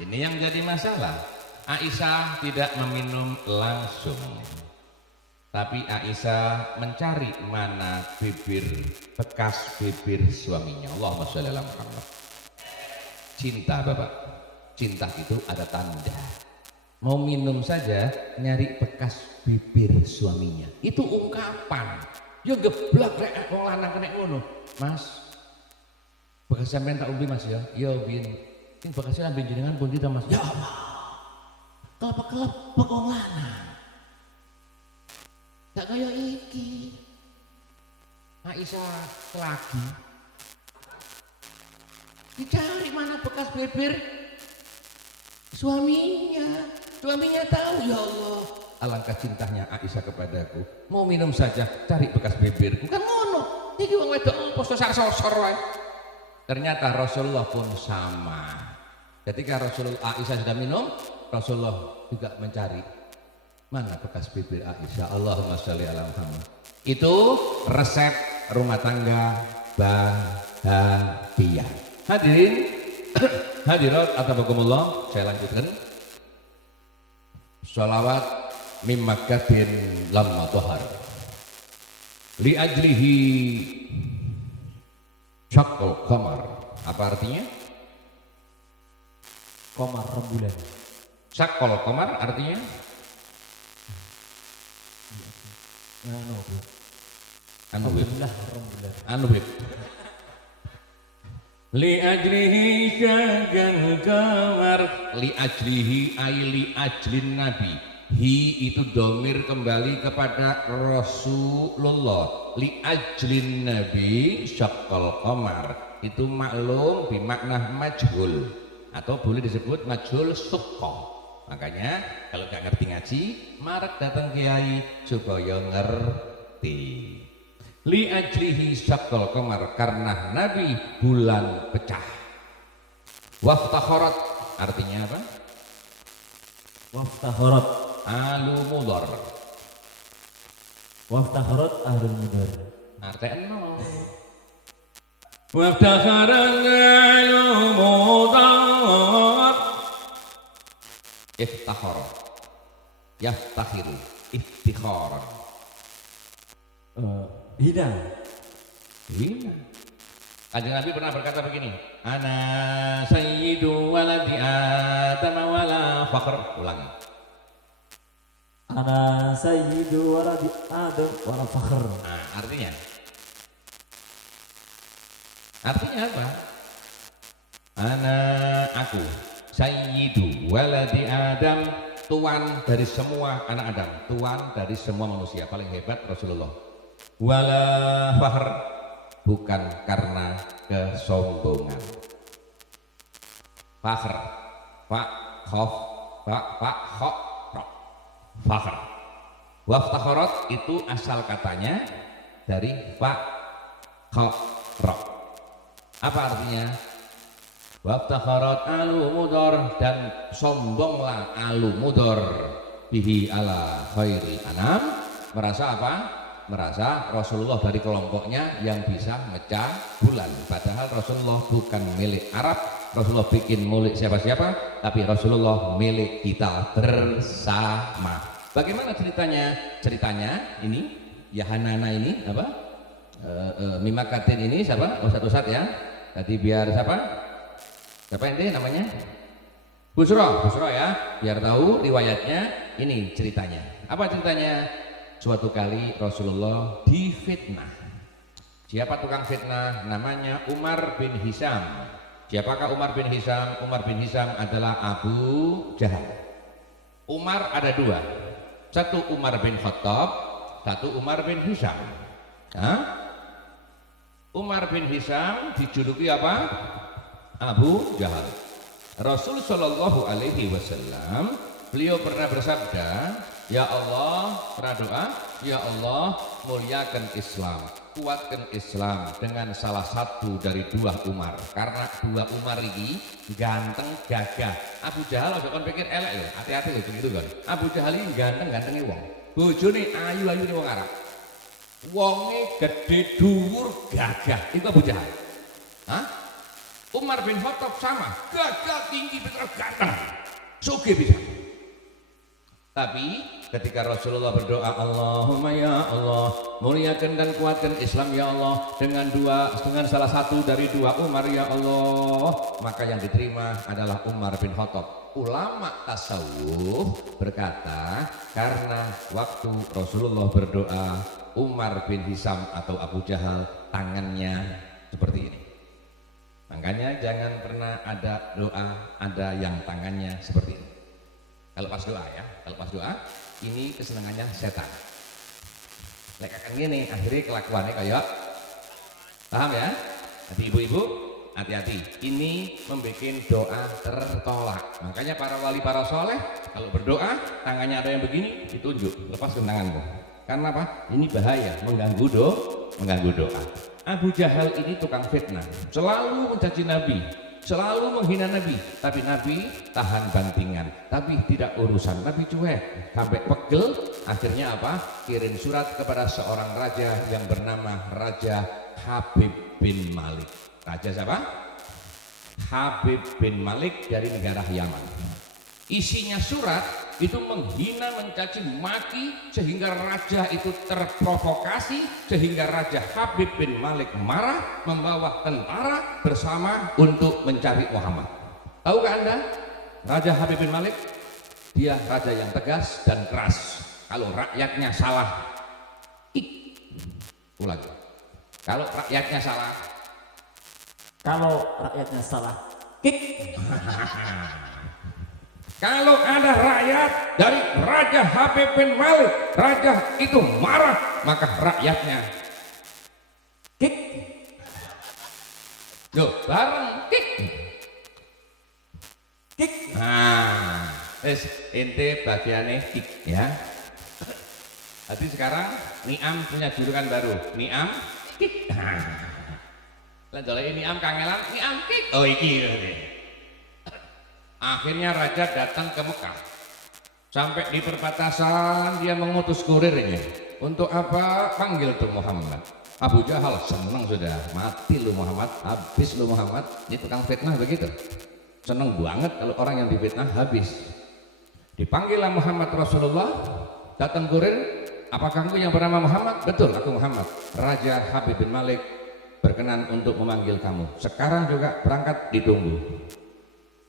Ini yang jadi masalah. Aisyah tidak meminum langsung, tapi Aisyah mencari mana bekas bibir suaminya. Allahumma sholli ala Muhammad. Cinta Bapak, cinta itu ada tanda. Mau minum saja nyari bekas bibir suaminya. Itu ungkapan. Ya geblak rek wong lanang kena ngono. Mas, bekas sampean tak umbi Mas ya. Ya bin. Sing bekasnya ambil jenengan pun kita Mas. Ya Allah. Kelep-kelep wong lanang. Tak kaya iki. Aisyah lagi. Dicari mana bekas bibir suaminya. Suaminya tahu, ya Allah, alangkah cintanya Aisyah kepadaku. Mau minum saja, cari bekas bibirku. Kan ngono. Iki wong wedok opo sosor-sosor wae. Ternyata Rasulullah pun sama. Ketika Rasulullah Aisyah sudah minum, Rasulullah juga mencari mana bekas bibir Aisyah. Allahumma sholli ala Muhammad. Itu resep rumah tangga bahagia. Hadirin, hadirat atabakumullah, saya lanjutkan. Sholawat mimma kabin lamma tohar. Li ajlihi syaqqal qamar. Apa artinya? Komar rembulan. Syaqqal qamar artinya Anu, Bu. anu Bib. Alhamdulillah rembulan. Anu Bib. Li ajlihi syaqqal qamar. Li ajlihi ay li ajlin nabi. Hi itu domir kembali kepada Rasulullah. Li ajlin nabi syaqqal qamar. Itu maklum bimakna majhul atau boleh disebut majhul suqqah. Makanya kalau gak ngerti ngaji, marak datang kiai supaya ngerti. Li ajlihi syaqqal qamar, karena Nabi bulan pecah. Waftakharat artinya apa? Waftakharat. Alu mudhar. Waftakharat ahlul mudar. Artinya waftakharat alu mudhar. Iftakhara yaftakhiru iftikharan. Hina. Hina. Kanjeng Nabi pernah berkata begini, ana sayyidu waladi adam wala fakhr. Ulangi. Ana sayyidu waladi adam wala fakhr. Nah, artinya apa? Ana aku sayyidu waladi adam, tuan dari semua anak Adam, tuan dari semua manusia, paling hebat Rasulullah. Wala fahr, bukan karena kesombongan. Fakhr, fa khof, fa kho, ro. Fakhr. Waftakharat itu asal katanya dari fa kho, ro. Apa artinya? Waftakharat alu mudhar, dan sombonglah alu mudhar bihi ala khairi anam. Merasa apa? Merasa Rasulullah dari kelompoknya yang bisa mecah bulan. Padahal Rasulullah bukan milik Arab, Rasulullah bikin milik siapa-siapa, tapi Rasulullah milik kita bersama. Bagaimana ceritanya? Ceritanya ini Yahanana ini apa? Mimakatin ini siapa? Ustadz ya. Tadi biar siapa? Siapa ini namanya? Busro ya, biar tahu riwayatnya. Ini ceritanya. Apa ceritanya? Suatu kali Rasulullah difitnah. Siapa tukang fitnah? Namanya Umar bin Hisham. Siapakah Umar bin Hisham? Umar bin Hisham adalah Abu Jahal. Umar ada dua, satu Umar bin Khattab, satu Umar bin Hisham. Umar bin Hisham dijuluki apa? Abu Jahal. Rasul Shallallahu Alaihi Wasallam beliau pernah bersabda, ya Allah, pernah doa, ya Allah muliakan Islam, kuatkan Islam dengan salah satu dari dua Umar, karena dua Umar ini ganteng gagah. Abu Jahal aja kon pikir elek ya, hati-hati lho itu kan. Abu Jahal ini ganteng-gantenge wong, bojone ayu-ayu nih wong Arab, wonge gede dhuwur gagah, itu Abu Jahal. Umar bin Khattab sama, gagah tinggi pinter ganteng, sugih bisa. Tapi ketika Rasulullah berdoa, Allahumma ya Allah, muliakan dan kuatkan Islam ya Allah dengan salah satu dari dua Umar ya Allah, maka yang diterima adalah Umar bin Khattab. Ulama tasawuf berkata, karena waktu Rasulullah berdoa, Umar bin Hisham atau Abu Jahal tangannya seperti ini. Makanya jangan pernah ada doa ada yang tangannya seperti ini. Kalau pas doa ya, kalau pas doa ini kesenangannya setan. Lek akan gini, akhirnya kelakuannya kayak, paham ya? Jadi ibu-ibu hati-hati, ini membuat doa tertolak. Makanya para wali, para soleh kalau berdoa tangannya ada yang begini, ditunjuk, lepaskan tanganmu. Karena apa? Ini bahaya, mengganggu doa. Abu Jahal ini tukang fitnah, selalu mencaci Nabi, selalu menghina Nabi, tapi Nabi tahan bantingan, tapi tidak urusan. Nabi cuek, sampai pegel. Akhirnya apa? Kirim surat kepada seorang raja yang bernama Raja Habib bin Malik. Raja siapa? Habib bin Malik dari negara Yaman. Isinya surat itu menghina, mencaci maki sehingga raja itu terprovokasi, sehingga Raja Habib bin Malik marah, membawa tentara bersama untuk mencari Muhammad. Tahukah Anda, Raja Habib bin Malik, dia raja yang tegas dan keras. Kalau rakyatnya salah, ulangi. Kalau rakyatnya salah, kick. kalau ada rakyat dari Raja Habib bin Malik, raja itu marah, maka rakyatnya Kick. yo bareng kick. Kick. Nah, ente bagiannya kick ya. Jadi sekarang Niam punya julukan baru, Niam kick. Lan dolek Niam kangelan, Niam kick. Oh iki. Akhirnya raja datang ke Mekah. Sampai di perbatasan dia mengutus kurirnya. Untuk apa? Panggil tuh Muhammad. Abu Jahal senang sudah, mati lu Muhammad, habis lu Muhammad. Ini tukang fitnah begitu. Senang banget kalau orang yang difitnah habis. Dipanggillah Muhammad Rasulullah, datang kurir. Apakah engkau yang bernama Muhammad? Betul, aku Muhammad. Raja Habib bin Malik berkenan untuk memanggil kamu. Sekarang juga berangkat, ditunggu.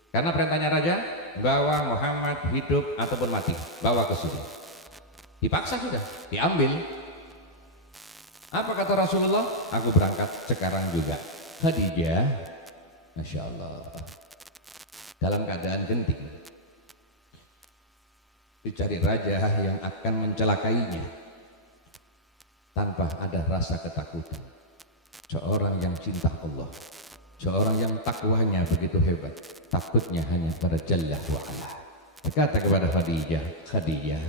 Karena perintahnya raja, bawa Muhammad hidup ataupun mati, bawa ke sini. Dipaksa sudah, diambil. Apa kata Rasulullah? Aku berangkat sekarang juga. Khadijah, Masya Allah, dalam keadaan genting, dicari raja yang akan mencelakainya tanpa ada rasa ketakutan. Seorang yang cinta Allah, seorang yang takwanya begitu hebat, takutnya hanya pada Jalla wa'ala. Berkata kepada Khadijah, Khadijah,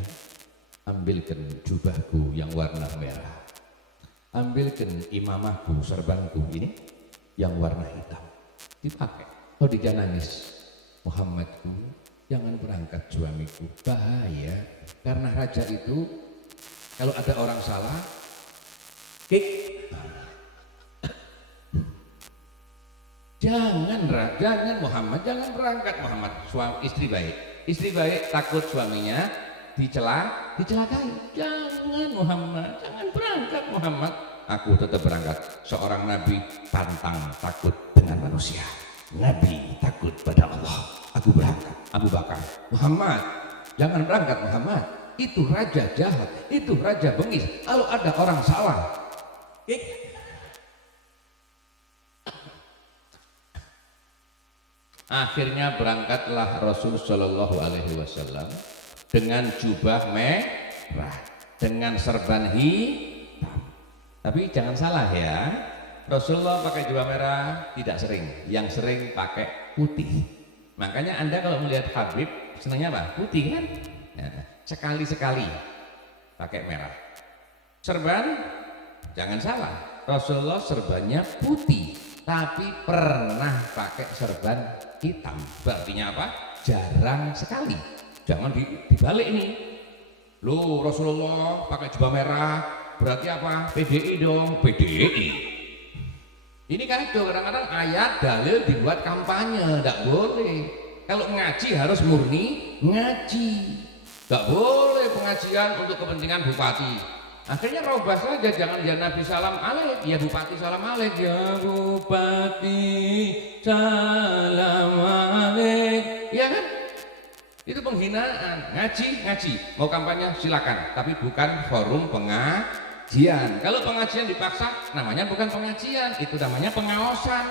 ambilkan jubahku yang warna merah, ambilkan imamahku, serbanku ini yang warna hitam, dipakai. Khadijah nangis, Muhammadku, jangan berangkat suamiku, bahaya. Karena raja itu kalau ada orang salah, kick. Jangan Muhammad, jangan berangkat Muhammad. Suami istri baik takut suaminya dicelakai. Jangan Muhammad, jangan berangkat Muhammad. Aku tetap berangkat. Seorang nabi pantang takut dengan manusia. Nabi takut pada Allah. Aku berangkat. Abu Bakar, Muhammad, jangan berangkat Muhammad. Itu raja jahat, itu raja bengis. Kalau ada orang salah, akhirnya berangkatlah Rasul Shallallahu Alaihi Wasallam dengan jubah merah, dengan serban hitam. Tapi jangan salah ya, Rasulullah pakai jubah merah tidak sering, yang sering pakai putih. Makanya Anda kalau melihat Habib senangnya apa? Putih kan? Ya, sekali-sekali pakai merah. Serban jangan salah, Rasulullah serbannya putih, tapi pernah pakai serban hitam. Berartinya apa? Jarang sekali. Jangan dibalik nih. Loh, Rasulullah pakai jubah merah, berarti apa? PDI dong, PDI. Ini kacau, kadang-kadang ayat dalil dibuat kampanye, tidak boleh. Kalau ngaji harus murni ngaji, tidak boleh pengajian untuk kepentingan bupati. Akhirnya robah saja, jangan ya Nabi salam alaik, ya Bupati salam alaik, ya Bupati salam alaik, ya kan? Itu penghinaan. Ngaji, mau kampanye silakan, tapi bukan forum pengajian. Kalau pengajian dipaksa, namanya bukan pengajian, itu namanya pengaosan.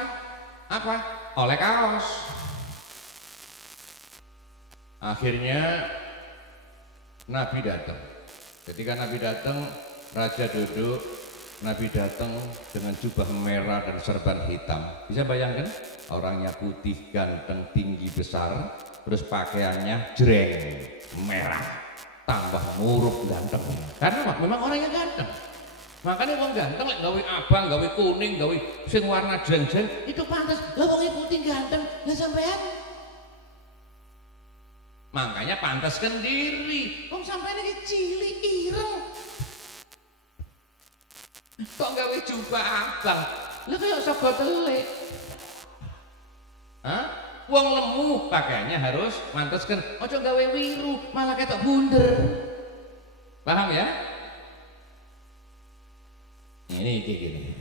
Apa? Oleh kaos. Akhirnya Nabi datang. Ketika Nabi datang, raja duduk, Nabi datang dengan jubah merah dan serban hitam. Bisa bayangkan? Orangnya putih, ganteng, tinggi, besar, terus pakaiannya jreng, merah, tambah muruk ganteng. Karena memang orangnya ganteng. Makanya wong ganteng lek gawe abang, gawe kuning, gawe sing warna jreng-jreng, itu pantas. Lah wong putih ganteng, lah sampean. Makanya pantaskan diri. Wong sampean iki cilik ireng. Kok gawe jubah abang? Lah kaya sapa telik. Hah? Wong lemu pakaiannya harus mantesken, ojo gawe wiru malah ketok bunder. Paham ya? Ini gini.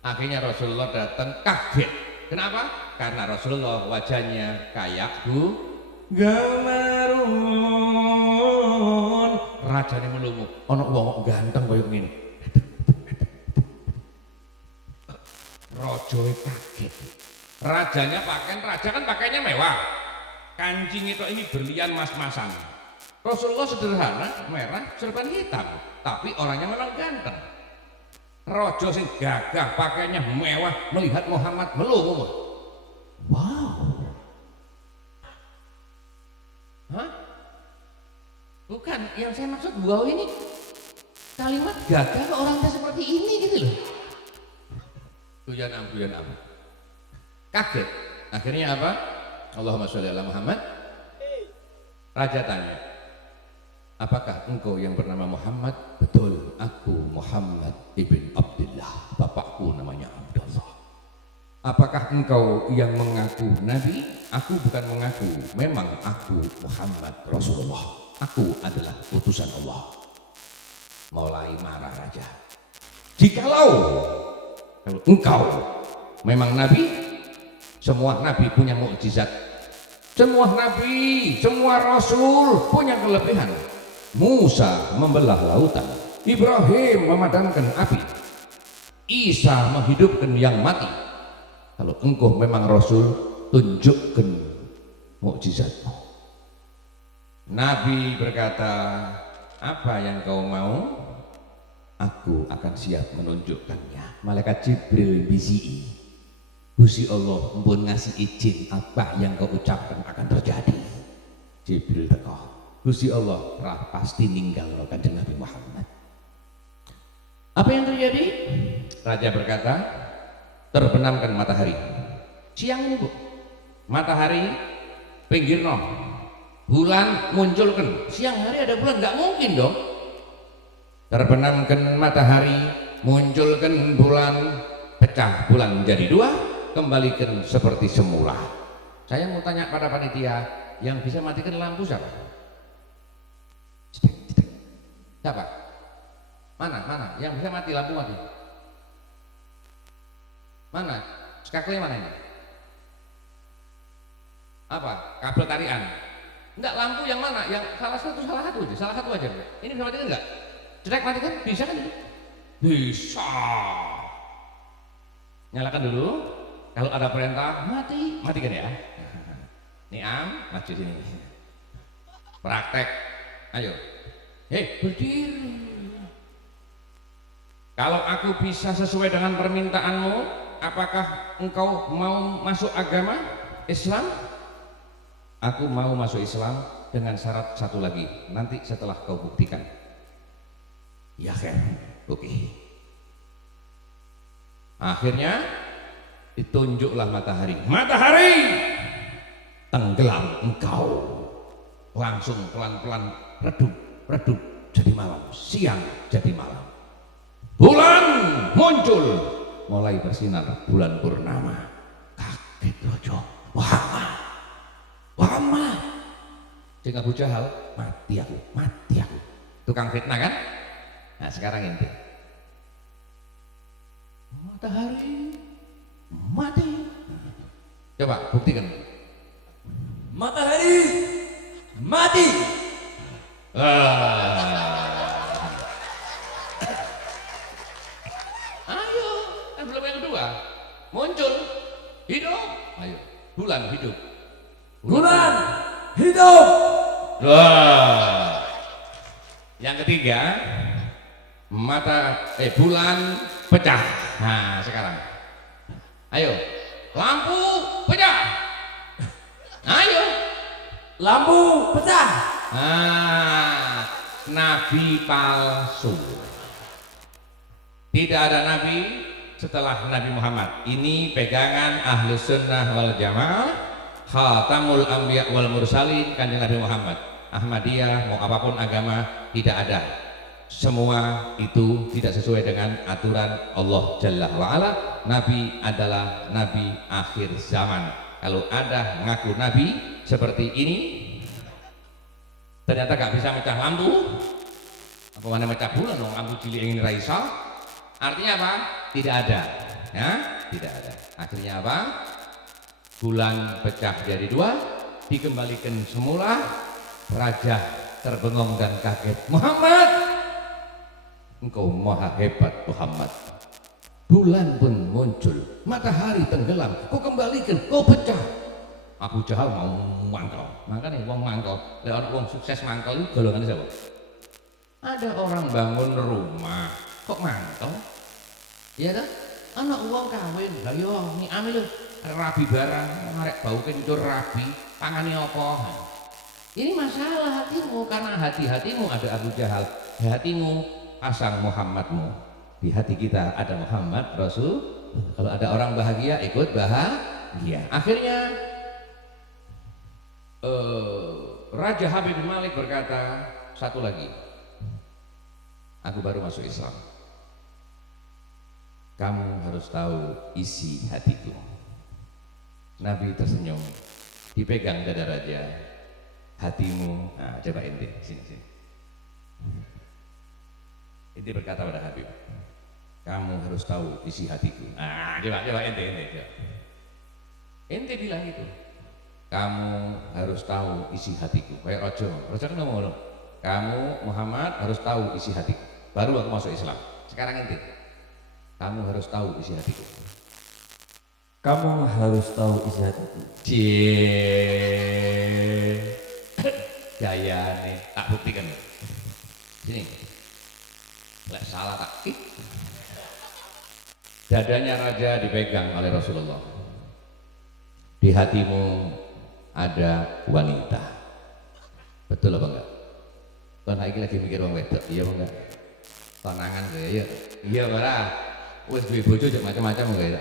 Akhirnya Rasulullah datang kaget. Kenapa? Karena Rasulullah wajahnya kayak gamarun. Rajane melungu. Ono wong ganteng koyo ngene. Raja kaget. Rajanya pakaian, raja kan pakainya mewah. Kancing itu ini berlian mas-masan. Rasulullah sederhana, merah, serban hitam, tapi orangnya memang ganteng. Raja sing gagah, pakaiannya mewah, melihat Muhammad melungu. Wow. Hah? Bukan, yang saya maksud wow ini kalimat gagah ke orangnya seperti ini gitu loh. Buyan am. Kaget. Akhirnya apa? Allahumma sholli ala Muhammad. Raja tanya, apakah engkau yang bernama Muhammad? Betul, aku Muhammad ibn Abdullah, bapakku namanya Abdullah. Apakah engkau yang mengaku Nabi? Aku bukan mengaku, memang aku Muhammad Rasulullah. Aku adalah utusan Allah. Mulai marah raja. Kalau engkau memang Nabi, semua Nabi punya mukjizat. Semua Nabi, semua Rasul punya kelebihan. Musa membelah lautan, Ibrahim memadamkan api, Isa menghidupkan yang mati. Kalau engkau memang Rasul, tunjukkan mukjizatmu. Nabi berkata, apa yang kau mau? Aku akan siap menunjukkannya. Malaikat Jibril bisi. Gusti Allah pun ngasih izin apa yang kau ucapkan akan terjadi. Jibril teko. Gusti Allah pasti ninggal kanjeng Nabi Muhammad. Apa yang terjadi? Raja berkata, terbenamkan matahari. Siang ini bu, matahari pinggir no, bulan munculkan. Siang hari ada bulan, nggak mungkin dong. Terbenamkan matahari, munculkan bulan, pecah bulan jadi dua, kembalikan seperti semula. Saya mau tanya pada panitia, yang bisa matikan lampu siapa? Siapa? Mana? Yang bisa mati lampu mati? Mana? Skakle mana ini? Apa? Kabel tarian? Enggak, lampu yang mana? Yang salah satu aja. Ini bisa matikan enggak? Cetek matikan? Bisa kan? Bisa. Nyalakan dulu. Kalau ada perintah matikan ya. Niam, maju sini. Praktek. Ayo. Berdiri. Kalau aku bisa sesuai dengan permintaanmu, apakah engkau mau masuk agama Islam? Aku mau masuk Islam dengan syarat satu lagi. Nanti setelah kau buktikan. Ya kan? Oke. Akhirnya ditunjuklah matahari. Matahari tenggelam engkau. Langsung pelan-pelan redup jadi malam. Siang jadi malam. Bulan muncul, mulai bersinar bulan purnama. Kaget Rojo. Muhammad. Sing Abu Jahal, mati aku. Tukang fitnah kan? Nah sekarang ini. Matahari mati. Coba buktikan. Matahari mati. Ayo, kan belum yang kedua. Muncul, hidup. Ayo, bulan hidup. Bulan hidup. Yang ketiga, bulan pecah. Nah, sekarang. Ayo, lampu pecah. Ayo, Lampu pecah. nah, nabi palsu. Tidak ada nabi setelah Nabi Muhammad. Ini pegangan Ahlus Sunnah wal Jamaah, Khatamul Anbiya wal Mursalin, kanjeng Nabi Muhammad. Ahmadiyah mau apapun agama tidak ada. Semua itu tidak sesuai dengan aturan Allah Jalla wa'ala. Nabi adalah nabi akhir zaman. Kalau ada ngaku nabi seperti ini, ternyata gak bisa mecah lampu, apa mana mecah bulan dong, lampu cilik ini raisa. Artinya apa? Tidak ada, ya, tidak ada. Akhirnya apa? Bulan pecah jadi dua, dikembalikan semula. Raja terbengong dan kaget. Muhammad, engkau maha hebat Muhammad. Bulan pun muncul, matahari tenggelam, kau kembalikan, kau pecah. Abu Jahal mau mangkal, makanya wong mangkal, lewat wong sukses mangkal itu golongan siapa? Ada orang bangun rumah, kok mangkal? Iya kan? Anak uang kawin, lah yo ini ambil rabi barang, ngarek bau kencur rabi, tangannya apa? Ini masalah hatimu, karena hati-hatimu ada Abu Jahal, hatimu pasang Muhammadmu. Di hati kita ada Muhammad Rasul. Kalau ada orang bahagia, ikut bahagia. Akhirnya Raja Habib bin Malik berkata, satu lagi, aku baru masuk Islam, kamu harus tahu isi hatiku. Nabi tersenyum, dipegang dada raja, hatimu. Nah, coba ente sini. Ente berkata pada Habib, kamu harus tahu isi hatiku. Nah, coba ente. Ente bilang itu, kamu harus tahu isi hatiku. Kayak Rojo kan ngomong, kamu Muhammad harus tahu isi hatiku. Baru aku masuk Islam. Sekarang ente, kamu harus tahu isi hatiku. Kamu harus tahu isi hatiku. Gaya nih, tak buktikan. Sini, nggak salah tak. Dadanya raja dipegang oleh Rasulullah. Di hatimu ada wanita. Betul apa enggak? Tuan lagi mikir wong wedok, iya apa enggak? Tonangan saya, iya barah. Wes duwe bojo macam-macam enggak ya?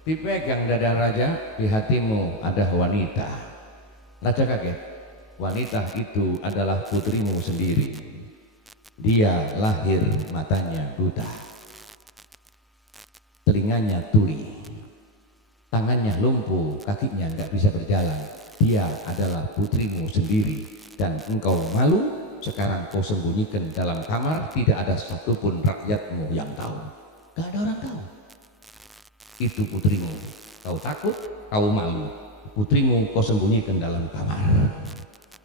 Dipegang dada raja, di hatimu ada wanita. Raja kaget. Wanita itu adalah putrimu sendiri. Dia lahir matanya buta, telinganya tuli, tangannya lumpuh, kakinya nggak bisa berjalan. Dia adalah putrimu sendiri dan engkau malu. Sekarang kau sembunyikan dalam kamar, tidak ada satupun rakyatmu yang tahu. Gak ada orang tahu. Itu putrimu. Kau takut, kau malu. Putrimu kau sembunyikan dalam kamar.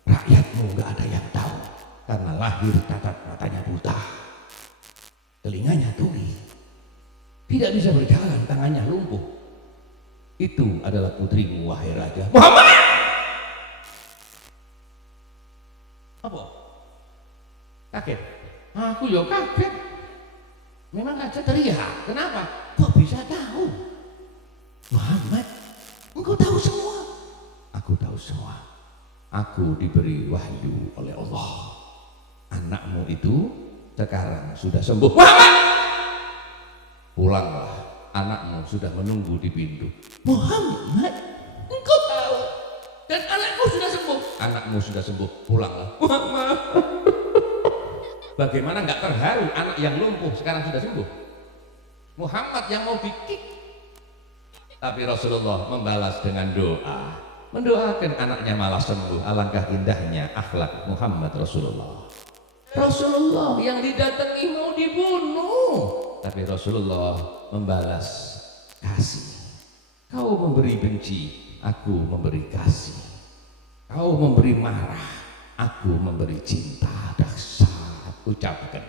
Rakyatmu gak ada yang tahu karena lahir cacat, matanya buta, telinganya tuli, tidak bisa berjalan, tangannya lumpuh. Itu adalah putrimu, wahai raja Muhammad. Apa? Kaget? Aku ya kaget. Memang raja teriak. Kenapa? Kok bisa tahu? Muhammad, engkau tahu semua. Aku tahu semua. Aku diberi wahyu oleh Allah. Anakmu itu sekarang sudah sembuh. Muhammad, pulanglah. Anakmu sudah menunggu di pintu. Muhammad, engkau tahu dan anakku sudah sembuh. Anakmu sudah sembuh, pulanglah. Muhammad, bagaimana nggak terharu? Anak yang lumpuh sekarang sudah sembuh. Muhammad yang mau dikik. Tapi Rasulullah membalas dengan doa, mendoakan anaknya malah sembuh. Alangkah indahnya akhlak Muhammad Rasulullah. Rasulullah yang didatangi mau dibunuh, tapi Rasulullah membalas kasih. Kau memberi benci, aku memberi kasih. Kau memberi marah, aku memberi cinta. Dahsyat, ucapkan.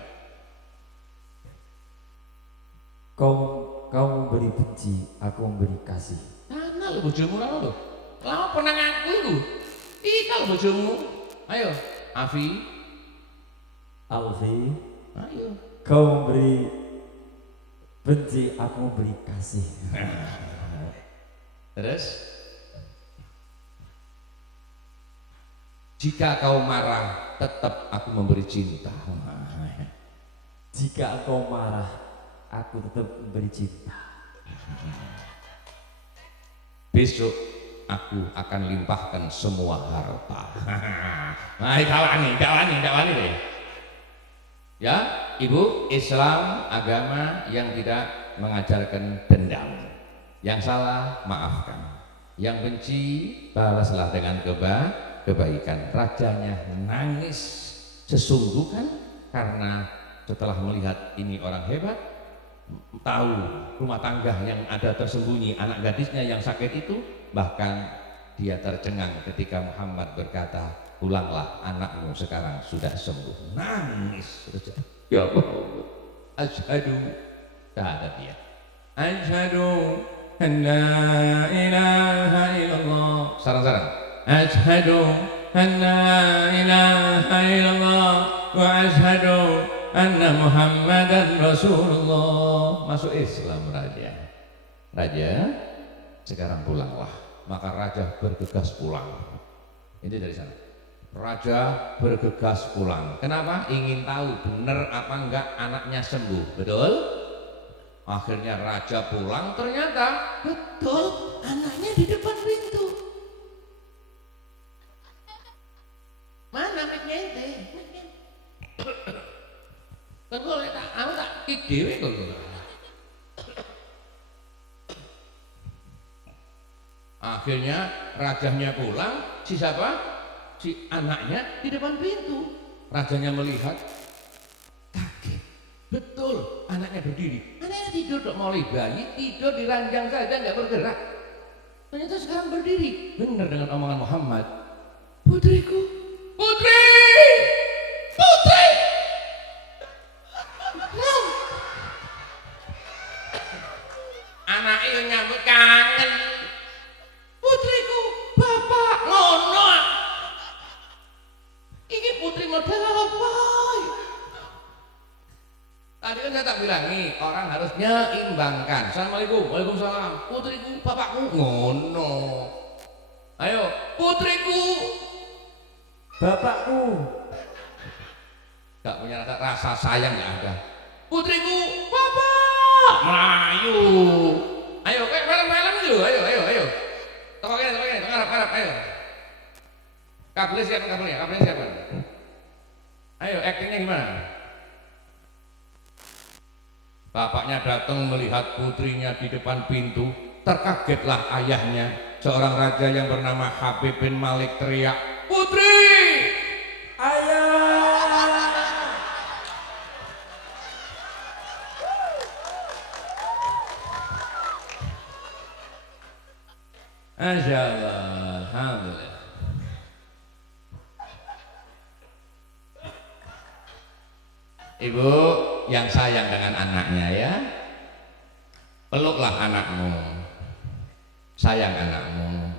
Kau memberi benci, aku memberi kasih. Mana lo bojomu lo? Lama pernah ngaku itu. Ika lo bojomu. Ayo, Afi. Alfi, Ayo. kau memberi benci, aku memberi kasih. Terus? Jika kau marah, tetap aku memberi cinta. Jika kau marah, aku tetap memberi cinta. Besok aku akan limpahkan semua harta. Nah, dakwani deh. Ya, Ibu, Islam agama yang tidak mengajarkan dendam. Yang salah maafkan. Yang benci balaslah dengan kebaikan. Rajanya nangis sesungguhkan karena setelah melihat ini orang hebat, tahu rumah tangga yang ada tersembunyi anak gadisnya yang sakit itu, bahkan dia tercengang ketika Muhammad berkata, pulanglah, anakmu sekarang sudah sembuh. Nangis. Ya Allah, asyhadu, syahadat dia, asyhadu an la ilaha illallah. Sarang-sarang, asyhadu an la ilaha illallah wa asyhadu anna Muhammadan Rasulullah. Masuk Islam raja. Raja, sekarang pulanglah. Maka raja bergegas pulang. Ini dari sana. Raja bergegas pulang. Kenapa? Ingin tahu benar apa enggak anaknya sembuh. Betul? Akhirnya raja pulang, ternyata betul anaknya di depan pintu. Mana miknya ente? Kan gue tak, aku tak ide kok. Akhirnya rajanya pulang, si siapa? Si anaknya di depan pintu. Rajanya melihat, kaget. Betul, anaknya berdiri. Anaknya tidur dok, mulai bayi tidur di ranjang saja nggak bergerak. Ternyata sekarang berdiri. Benar dengan omongan Muhammad. Putriku, putri, putri. Anak itu nyambut kangen. Putriku, bapak ngono. Ini putri model apa? Tadi kan saya tak bilangi, orang harus menyeimbangkan. Assalamualaikum, waalaikumsalam. Putriku, bapakku ngono. Ayo, putriku, bapakku. Gak punya rasa sayang, gak ada. Putriku, bapak Melayu. Ayo, kayak film-film dulu. Ayo. Tokoknya, harap, ayo. Kabelnya siapkan. Ayo, aktingnya gimana? Bapaknya datang melihat putrinya di depan pintu. Terkagetlah ayahnya, seorang raja yang bernama Habib bin Malik, teriak, putri! Ayah! Masya Allah, alhamdulillah. Ibu yang sayang dengan anaknya ya, peluklah anakmu, sayang anakmu.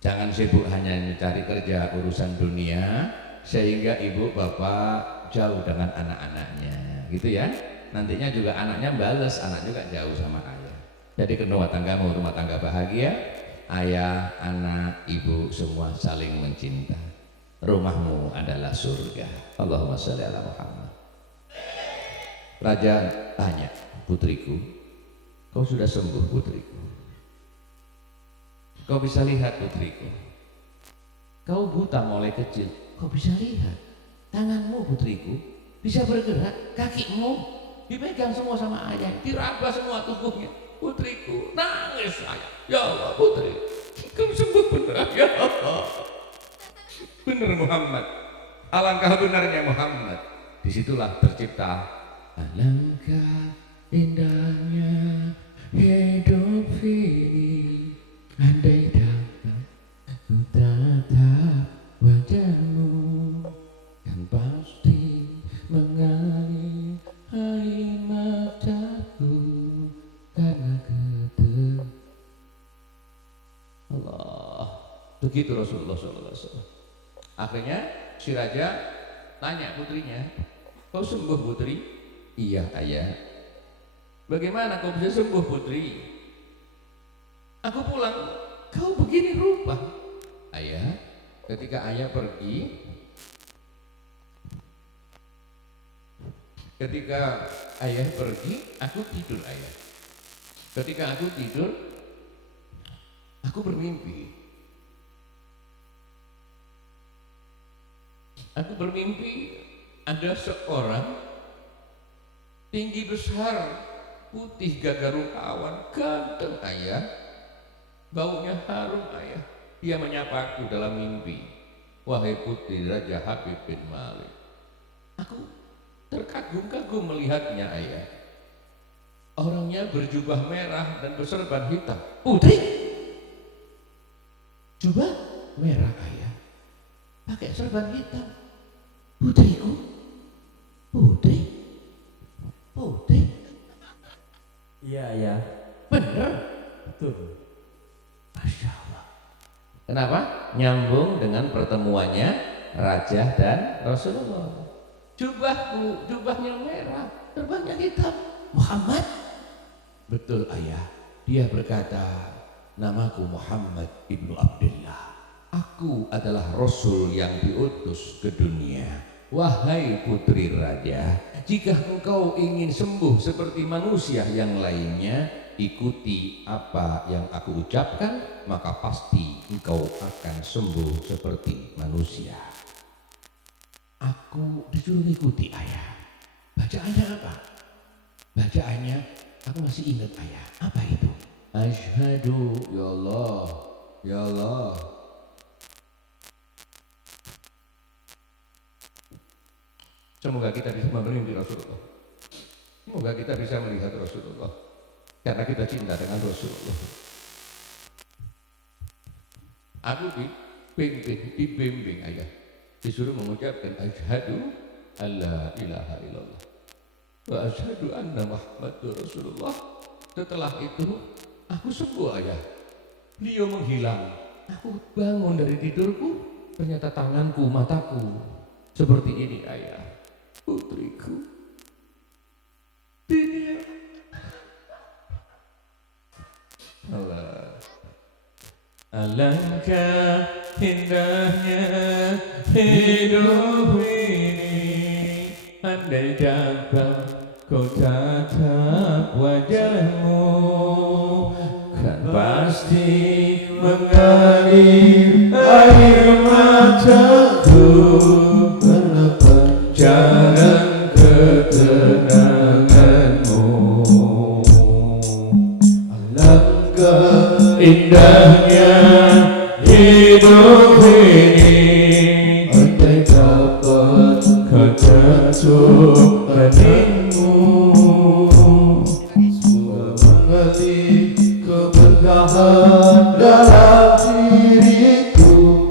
Jangan sibuk hanya mencari kerja urusan dunia sehingga ibu bapak jauh dengan anak-anaknya, gitu ya. Nantinya juga anaknya balas, anak juga jauh sama ayah. Jadi rumah tanggamu rumah tangga bahagia, ayah, anak, ibu semua saling mencinta. Rumahmu adalah surga. Allahumma sholli ala Muhammad. Raja tanya, putriku, kau sudah sembuh putriku? Kau bisa lihat putriku? Kau buta mulai kecil, kau bisa lihat? Tanganmu putriku bisa bergerak, kakimu dipegang semua sama ayah, diraba semua tubuhnya. Putriku nangis ayah, ya Allah putri, kau sembuh benar ya Allah. Benar Muhammad, alangkah benarnya Muhammad. Disitulah tercipta, alangkah indahnya hidup ini, andai dapat ku tatap wajahmu, kan pasti mengalir air mataku karena ketemu. Allah, begitu Rasulullah SAW. Akhirnya si raja tanya putrinya, kau sembuh putri? Iya ayah. Bagaimana kau bisa sembuh putri? Aku pulang, kau begini rupa. Ayah, ketika ayah pergi, aku tidur ayah. Ketika aku tidur, aku bermimpi. Aku bermimpi ada seorang tinggi besar, putih gagah rupawan, ganteng ayah. Baunya harum ayah. Dia menyapaku dalam mimpi. Wahai putri Raja Habib bin Malik. Aku terkagum-kagum melihatnya ayah. Orangnya berjubah merah dan berserban hitam. Putri? Jubah merah ayah. Pakai serban hitam. Putriku? Putri? Putri? Iya, ya. Bener? Betul. Masya Allah. Kenapa? Nyambung dengan pertemuannya Raja dan Rasulullah. Jubahnya merah, serbannya hitam. Muhammad? Betul ayah. Dia berkata, namaku Muhammad ibnu Abdullah. Aku adalah Rasul yang diutus ke dunia. Wahai putri raja, jika engkau ingin sembuh seperti manusia yang lainnya, ikuti apa yang aku ucapkan, maka pasti engkau akan sembuh seperti manusia. Aku disuruh ikuti ayah. Bacaannya apa? Bacaannya aku masih ingat ayah. Apa itu? Asyhadu ya Allah, ya Allah. Semoga kita bisa memberhenti Rasulullah. Semoga kita bisa melihat Rasulullah. Karena kita cinta dengan Rasulullah. Aku dibimbing ayah. Disuruh mengucapkan asyhadu alla ilaha illallah wa asyhadu anna Muhammadur Rasulullah. Setelah itu aku sembuh ayah. Beliau menghilang. Aku bangun dari tidurku. Ternyata tanganku, mataku seperti ini ayah. Putriku. Dunia. Allah. Alangkah indahnya hidup ini, andai dapat kau tatap wajahmu, kan pasti mengalir air mataku karena pancaran ketenanganmu. Alangkah indahnya hidup ini, andai dapat kau jatuh hatimu, semoga mengalir keberkahan dalam diriku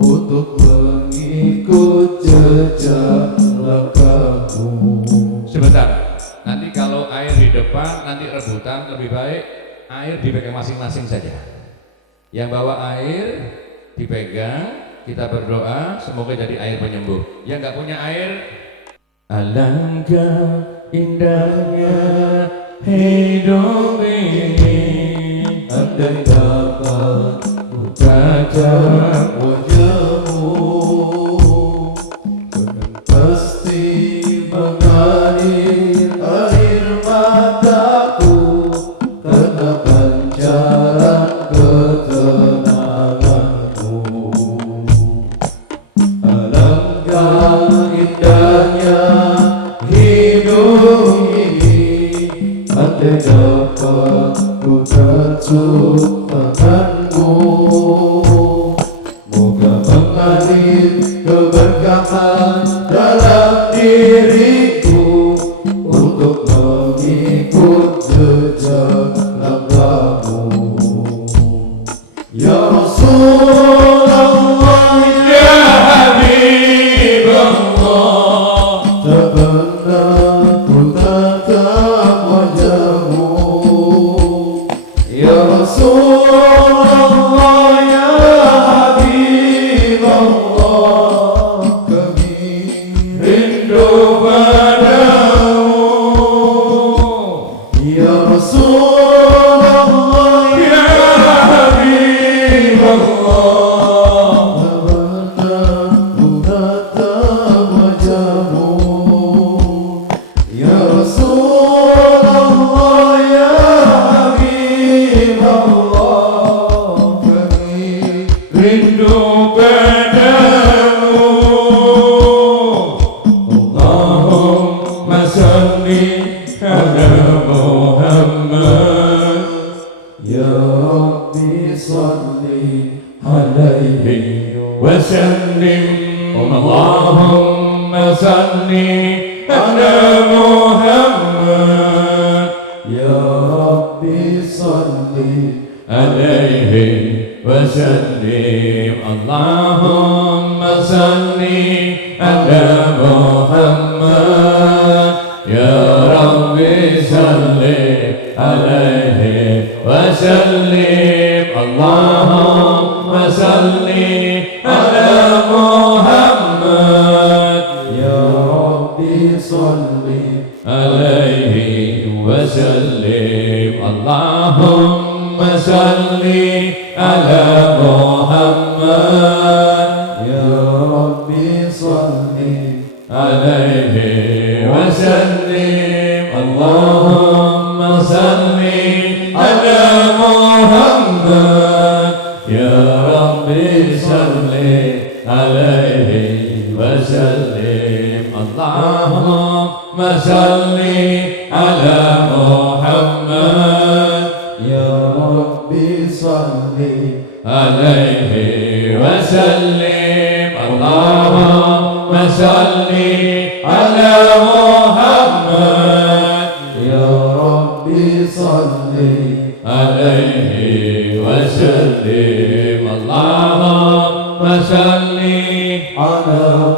untuk mengikut jejak langkahmu. Sebentar, nanti kalau air di depan nanti rebutan, lebih baik air dipegang masing-masing saja. Yang bawa air dipegang, kita berdoa semoga jadi air penyembuh. Yang nggak punya air, alangkah indahnya hidup ini, andai dapat ku tatap wajahmu, kan pasti mengalir air mataku karena pancaran ketenanganmu. Alangkah indahnya hidup ini, andai dapat ku jatuh tanganmu, moga mengalir keberkahan dalam diriku untuk mengikut jejak langkahmu. Ya Rasulullah, ya Habibullah, tak pernah ku tatap wajahmu. Ya Rasulullah, ya Habibullah, kami rindu padamu. Ya Rasulullah, ya Habibullah, tak pernah ku tatap wajahmu. Ya Rasulullah, ya Habibullah, kami rindu padamu. Allahumma salli ala Muhammad Rabbi salli عليه وسلم اللهم صل على محمد يا رب صل عليه وسلم اللهم صل على محمد Ya Rabbi salli عليه وسلم اللهم صل على محمد Ya Rabbi salli عليه وسلم اللهم صل على محمد يا رب صل عليه وسلم اللهم صل على محمد Ya Rabbi salli عليه وسلم اللهم صل على محمد Ya Rabbi salli عليه وسلم اللهم صل على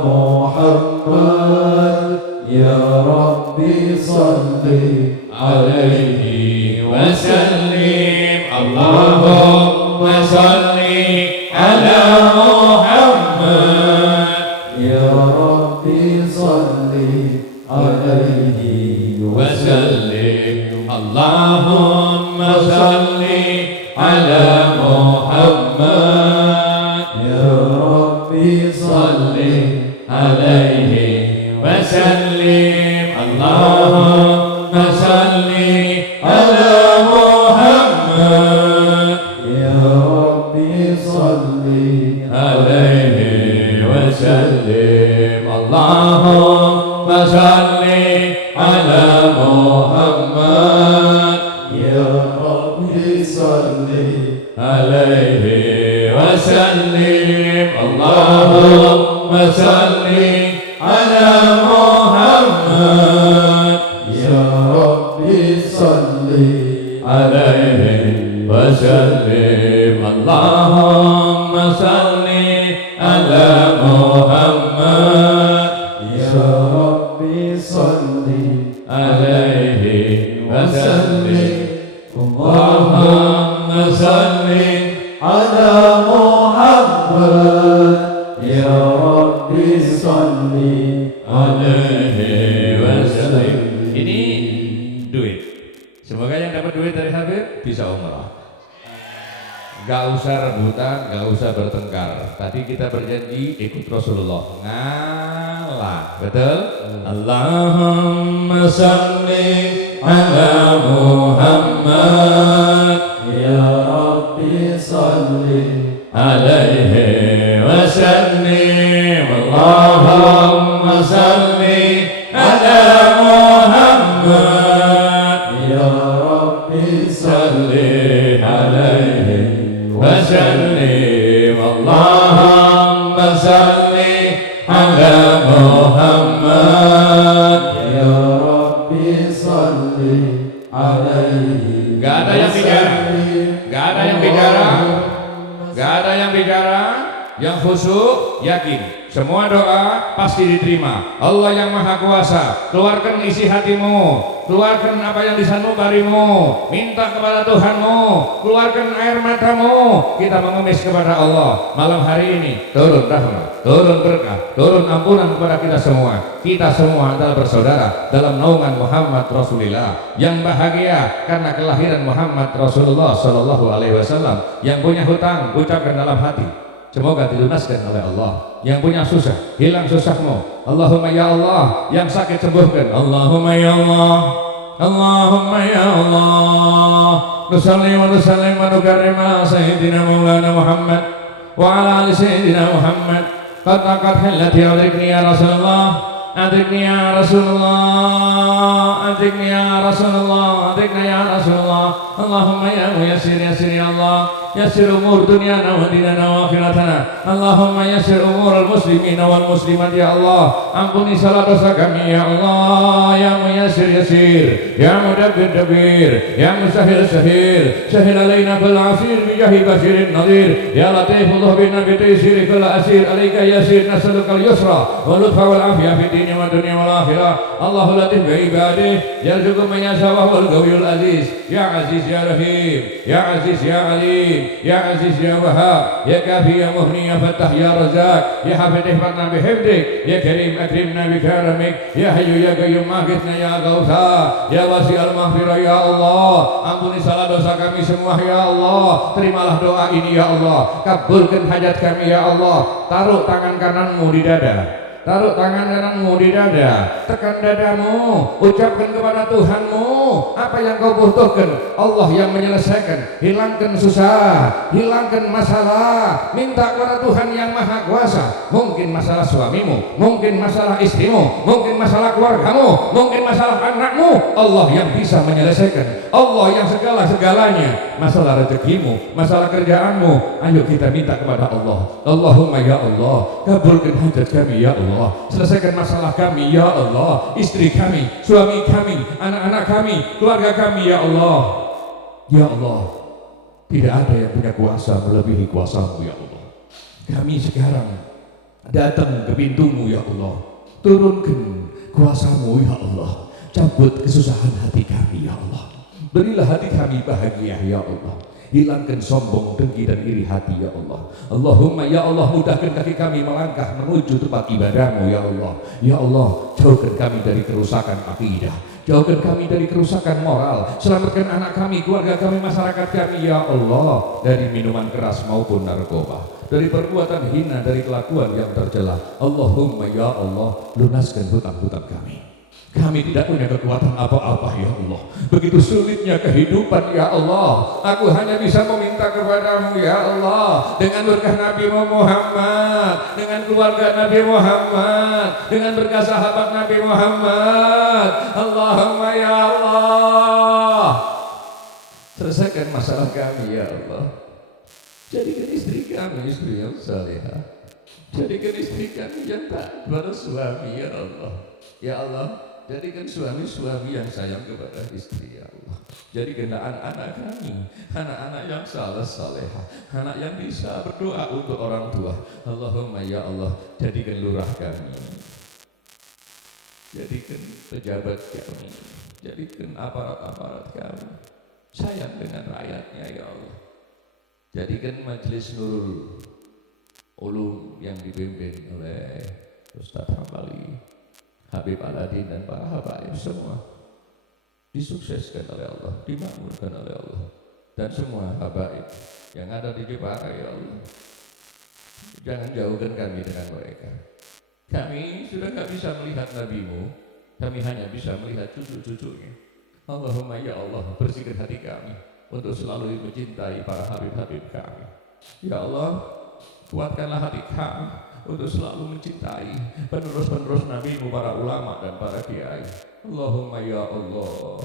Muhammad Ya Rabbi salli عليه وسلم اللهم صل على محمد Ya Rabbi salli alaihi وسلم اللهم صل على محمد Ya Rabbi صل salli عليه وسلم اللهم صل على محمد Ya Rabbi salli عليه وسلم اللهم صل على محمد Ya Rabbi salli عليه وسلم اللهم صل على محمد Ya Rabbi salli عليه وسلم اللهم صل على محمد Ya Rabbi salli عليه وسلم اللهم صل على Muhammad Ya Rabbi salli alaihi wasallam. Ini duit. Semoga yang dapat duit dari Habib bisa umrah. Gak usah rebutan, gak usah bertengkar. Tadi kita berjanji ikut Rasulullah. Ngalah, betul? Allahumma salli ala Muhammad Ya Rabbi salli alaihi wasallim. Allahumma salli ala Muhammad Ya Rabbi salli alaihi wasallim. Allahumma salli ala Muhammad. Ya Rabbi salli alaihi Gak ada yang bicara, gak ada yang bicara, gak ada yang bicara. Yang khusyuk yakin semua doa pasti diterima. Allah yang maha kuasa, keluarkan isi hatimu, keluarkan apa yang di sanubarimu, minta kepada Tuhanmu, keluarkan air matamu. Kita mengemis kepada Allah malam hari ini. Turun rahmat, turun berkah, turun ampunan kepada kita semua. Kita semua adalah bersaudara dalam naungan Muhammad Rasulullah yang bahagia karena kelahiran Muhammad Rasulullah Sallallahu Alaihi Wasallam. Yang punya hutang ucapkan dalam hati, semoga dilunaskan oleh Allah. Yang punya susah, hilang susahmu. Allahumma ya Allah. Yang sakit sembuhkan. Allahumma ya Allah. Allahumma ya Allah. Nusalli wa nusallim wa nukarrim ala sayyidina maulana Muhammad wa ala ali sayyidina Muhammad. Qad halati adrikni ya Rasulullah. Adrikni ya Rasulullah, adrikni ya Rasulullah, adrikni ya Rasulullah. Allahumma ya muyassir yassir ya Allah, yassir umur dunyana wa dinana wa akhiratana. Allahumma yassir umur al-muslimina wal muslimat ya Allah. Ampuni salah dosa kami ya Allah. Ya muyassir yassir, ya mudabbir dabbir, ya musahhil sahhil. Sahhil alaina bil asir bi jahi basyirin nadir. Ya latifullah bina bi taysir kul asir. Alaika yassir nas'aluka al-yusra wal lutfa wal afiyah fid dunya wad dunya wal akhirah. Allahu latif bi ibadihi yarzuqu man yasha wa huwal ghawiyul aziz. Ya aziz ya rahim, ya aziz ya alim, ya aziz ya wahhab, ya kafi ya muhni ya fattah ya razak, ya hafidh ihfadna bihifdik, ya karim akrimna bi karamik, ya hayyu ya qayyum maghithna ya ghawtha, ya wasi'al maghfirah ya Allah. Ampuni salah dosa kami semua ya Allah. Terimalah doa ini ya Allah. Kabulkan hajat kami ya Allah. Taruh tangan kananmu di dada, taruh tangan kananmu di dada, tekan dadamu, ucapkan kepada Tuhanmu apa yang kau butuhkan. Allah yang menyelesaikan. Hilangkan susah, hilangkan masalah. Minta kepada Tuhan yang maha kuasa. Mungkin masalah suamimu, mungkin masalah istrimu, mungkin masalah keluargamu, mungkin masalah anakmu. Allah yang bisa menyelesaikan. Allah yang segala-segalanya. Masalah rezekimu, masalah kerjaanmu, ayo kita minta kepada Allah. Allahumma ya Allah, kabulkan hajat kami ya Allah. Selesaikan masalah kami ya Allah. Istri kami, suami kami, anak-anak kami, keluarga kami ya Allah. Ya Allah, tidak ada yang punya kuasa melebihi kuasamu ya Allah. Kami sekarang datang ke pintumu ya Allah. Turunkan kuasamu ya Allah. Cabut kesusahan hati kami ya Allah. Berilah hati kami bahagia ya Allah. Hilangkan sombong, dengki dan iri hati ya Allah. Allahumma ya Allah, mudahkan kaki kami melangkah menuju tempat ibadahmu ya Allah. Ya Allah, jauhkan kami dari kerusakan akidah, jauhkan kami dari kerusakan moral. Selamatkan anak kami, keluarga kami, masyarakat kami ya Allah, dari minuman keras maupun narkoba, dari perbuatan hina, dari kelakuan yang tercela. Allahumma ya Allah, lunaskan hutang-hutang kami. Kami tidak punya kekuatan apa-apa ya Allah. Begitu sulitnya kehidupan ya Allah. Aku hanya bisa meminta kepadamu ya Allah. Dengan berkah Nabi Muhammad, dengan keluarga Nabi Muhammad, dengan berkah sahabat Nabi Muhammad. Allahumma ya Allah, selesaikan masalah kami ya Allah. Jadikan istri kami istri yang salehah. Jadikan istri kami yang taat pada suami ya Allah. Ya Allah, jadikan suami-suami yang sayang kepada istri ya Allah. Jadikan anak-anak kami anak-anak yang saleh-salehah, anak yang bisa berdoa untuk orang tua. Allahumma ya Allah, jadikan lurah kami, jadikan pejabat kami, jadikan aparat-aparat kami sayang dengan rakyatnya ya Allah. Jadikan majelis Nurul Ulum yang dipimpin oleh Ustaz Hambali, Habib Aladin dan para habaib semua disukseskan oleh Allah, dimakmurkan oleh Allah, dan semua habaib yang ada di Jepara ya Allah. Jangan jauhkan kami dengan mereka. Kami sudah gak bisa melihat Nabimu, kami hanya bisa melihat cucu-cucunya. Allahumma ya Allah, bersihkan hati kami untuk selalu mencintai para habib-habib kami. Ya Allah, kuatkanlah hati kami untuk selalu mencintai penerus-penerus Nabi-Mu, para ulama dan para kiai. Allahumma ya Allah,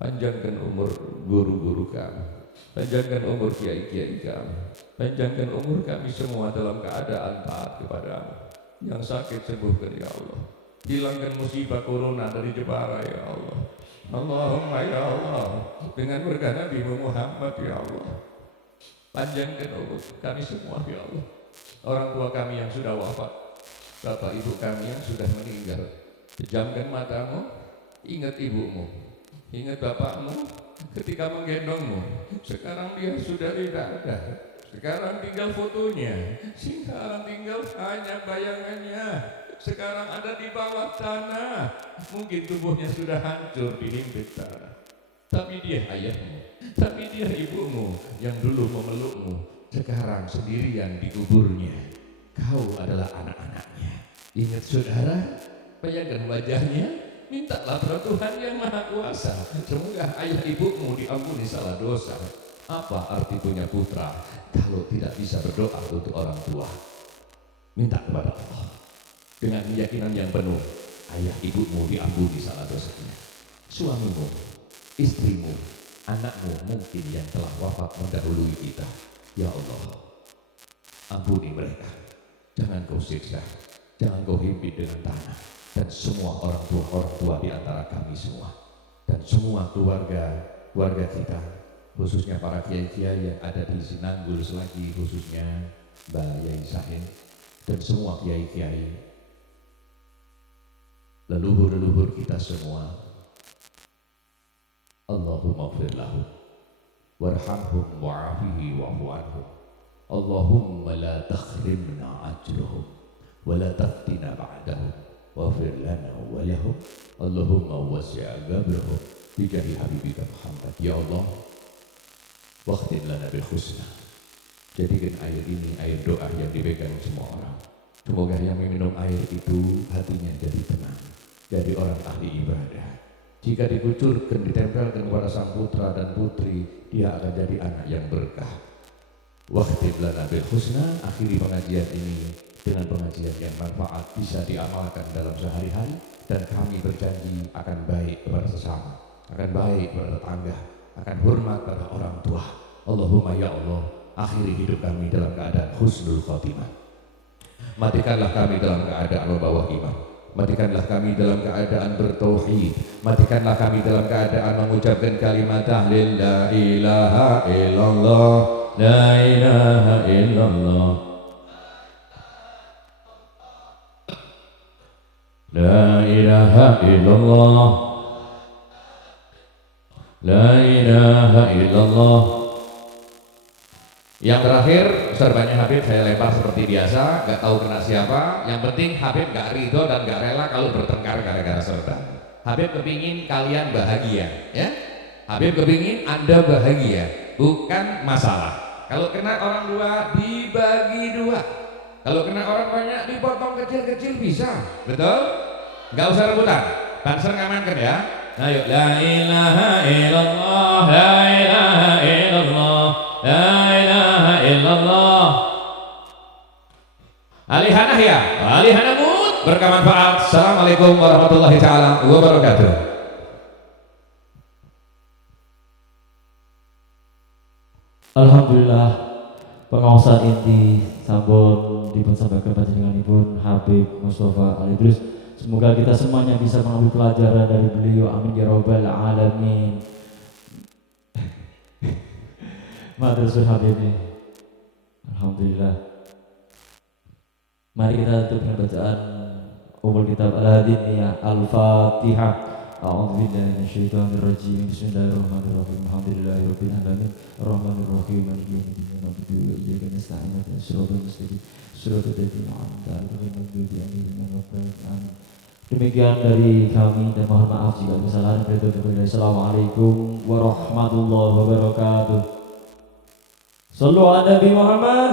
panjangkan umur guru-guru kami, panjangkan umur kiai-kiai kami, panjangkan umur kami semua dalam keadaan taat kepadamu. Yang sakit sembuhkan ya Allah, hilangkan musibah corona dari Jepara ya Allah. Allahumma ya Allah, dengan berkah Nabi Muhammad ya Allah, panjangkan umur kami semua ya Allah. Orang tua kami yang sudah wafat, bapak ibu kami yang sudah meninggal, pejamkan matamu, ingat ibumu, ingat bapakmu ketika menggendongmu. Sekarang dia sudah tidak ada, sekarang tinggal fotonya, sekarang tinggal hanya bayangannya. Sekarang ada di bawah tanah, mungkin tubuhnya sudah hancur dihimpit tanah. Tapi dia ayahmu, tapi dia ibumu yang dulu memelukmu, sekarang sendirian di kuburnya. Kau adalah anak-anaknya. Ingat saudara, bayangkan wajahnya, mintalah pada Tuhan yang Maha Kuasa. Semoga ayah ibumu diampuni salah dosa. Apa arti punya putra kalau tidak bisa berdoa untuk orang tua? Minta kepada Allah dengan keyakinan yang penuh, ayah ibumu diampuni salah dosanya. Suamimu, istrimu, anakmu mungkin yang telah wafat mendahului kita, Ya Allah, ampuni mereka. Jangan kau siksa, jangan kau himpit dengan tanah. Dan semua orang tua di antara kami semua. Dan semua keluarga kita, khususnya para kiai-kiai yang ada di Sinanggul Selagi, khususnya Mbak Yai Sahin, dan semua kiai-kiai, leluhur-leluhur kita semua. Allahumma ighfir lahum warhamhum wa'afihi wa'fu anhum. Allahumma la takhrimna ajruhum wa la taftina ba'dahum waghfir lana wa lahum. Allahumma wasi' qabrahum bi jahi habibika Muhammad. Ya Allah, waqtin lana bil husna. Jadikan air ini air doa yang dipegang semua orang. Semoga yang meminum air itu hatinya jadi tenang, jadi orang ahli ibadah. Jika dikucurkan, ditempelkan kepada sang putra dan putri, dia akan jadi anak yang berkah. Waqtib lana bil husna. Akhiri pengajian ini dengan pengajian yang manfaat, bisa diamalkan dalam sehari-hari, dan kami berjanji akan baik kepada sesama, akan baik kepada tetangga, akan hormat pada orang tua. Allahumma ya Allah, akhiri hidup kami dalam keadaan husnul khotimah. Matikanlah kami dalam keadaan membawa iman. Matikanlah kami dalam keadaan bertauhid. Matikanlah kami dalam keadaan mengucapkan kalimat tahlil la ilaha illallah, la ilaha illallah, la ilaha illallah, la ilaha illallah. Yang terakhir, serbannya Habib saya lempar seperti biasa, gak tahu kena siapa. Yang penting Habib gak ridho dan gak rela kalau bertengkar gara-gara serban. Habib kepingin kalian bahagia, ya. Habib kepingin Anda bahagia, bukan masalah. Kalau kena orang dua, dibagi dua. Kalau kena orang banyak, dipotong kecil-kecil bisa, betul? Gak usah rebutan, Banser ngamankan ya. Ayo, la ilaha illallah, la ilaha illallah, la ilaha illallah. Alihanah ya, alihanah mut, berkah manfaat. Assalamualaikum warahmatullahi taala wabarakatuh. Alhamdulillah, pengawasan inti sampun dipun sampaikan panjenenganipun Habib Mustafa Al Idrus. Semoga kita semuanya bisa mengambil pelajaran dari beliau. Amin ya rabbal alamin. Madrasah Habib. Alhamdulillah. Mari kita tutup dengan bacaan umul kitab Al-Hadiniyah Al-Fatihah. A'udzubillahi minasyaitonir rajim. Bismillahirrahmanirrahim. Alhamdulillahirabbil alamin. Arrahmanirrahim. Maliki yaumiddin. Wa iyyaka nasta'in. Ihdinas siratal mustaqim. Shiratal ladzina an'amta 'alaihim ghairil maghdubi 'alaihim waladdallin. Demikian dari kami, dan mohon maaf jika ada kesalahan. Assalamualaikum warahmatullahi wabarakatuh. Sallu ala Nabi Muhammad.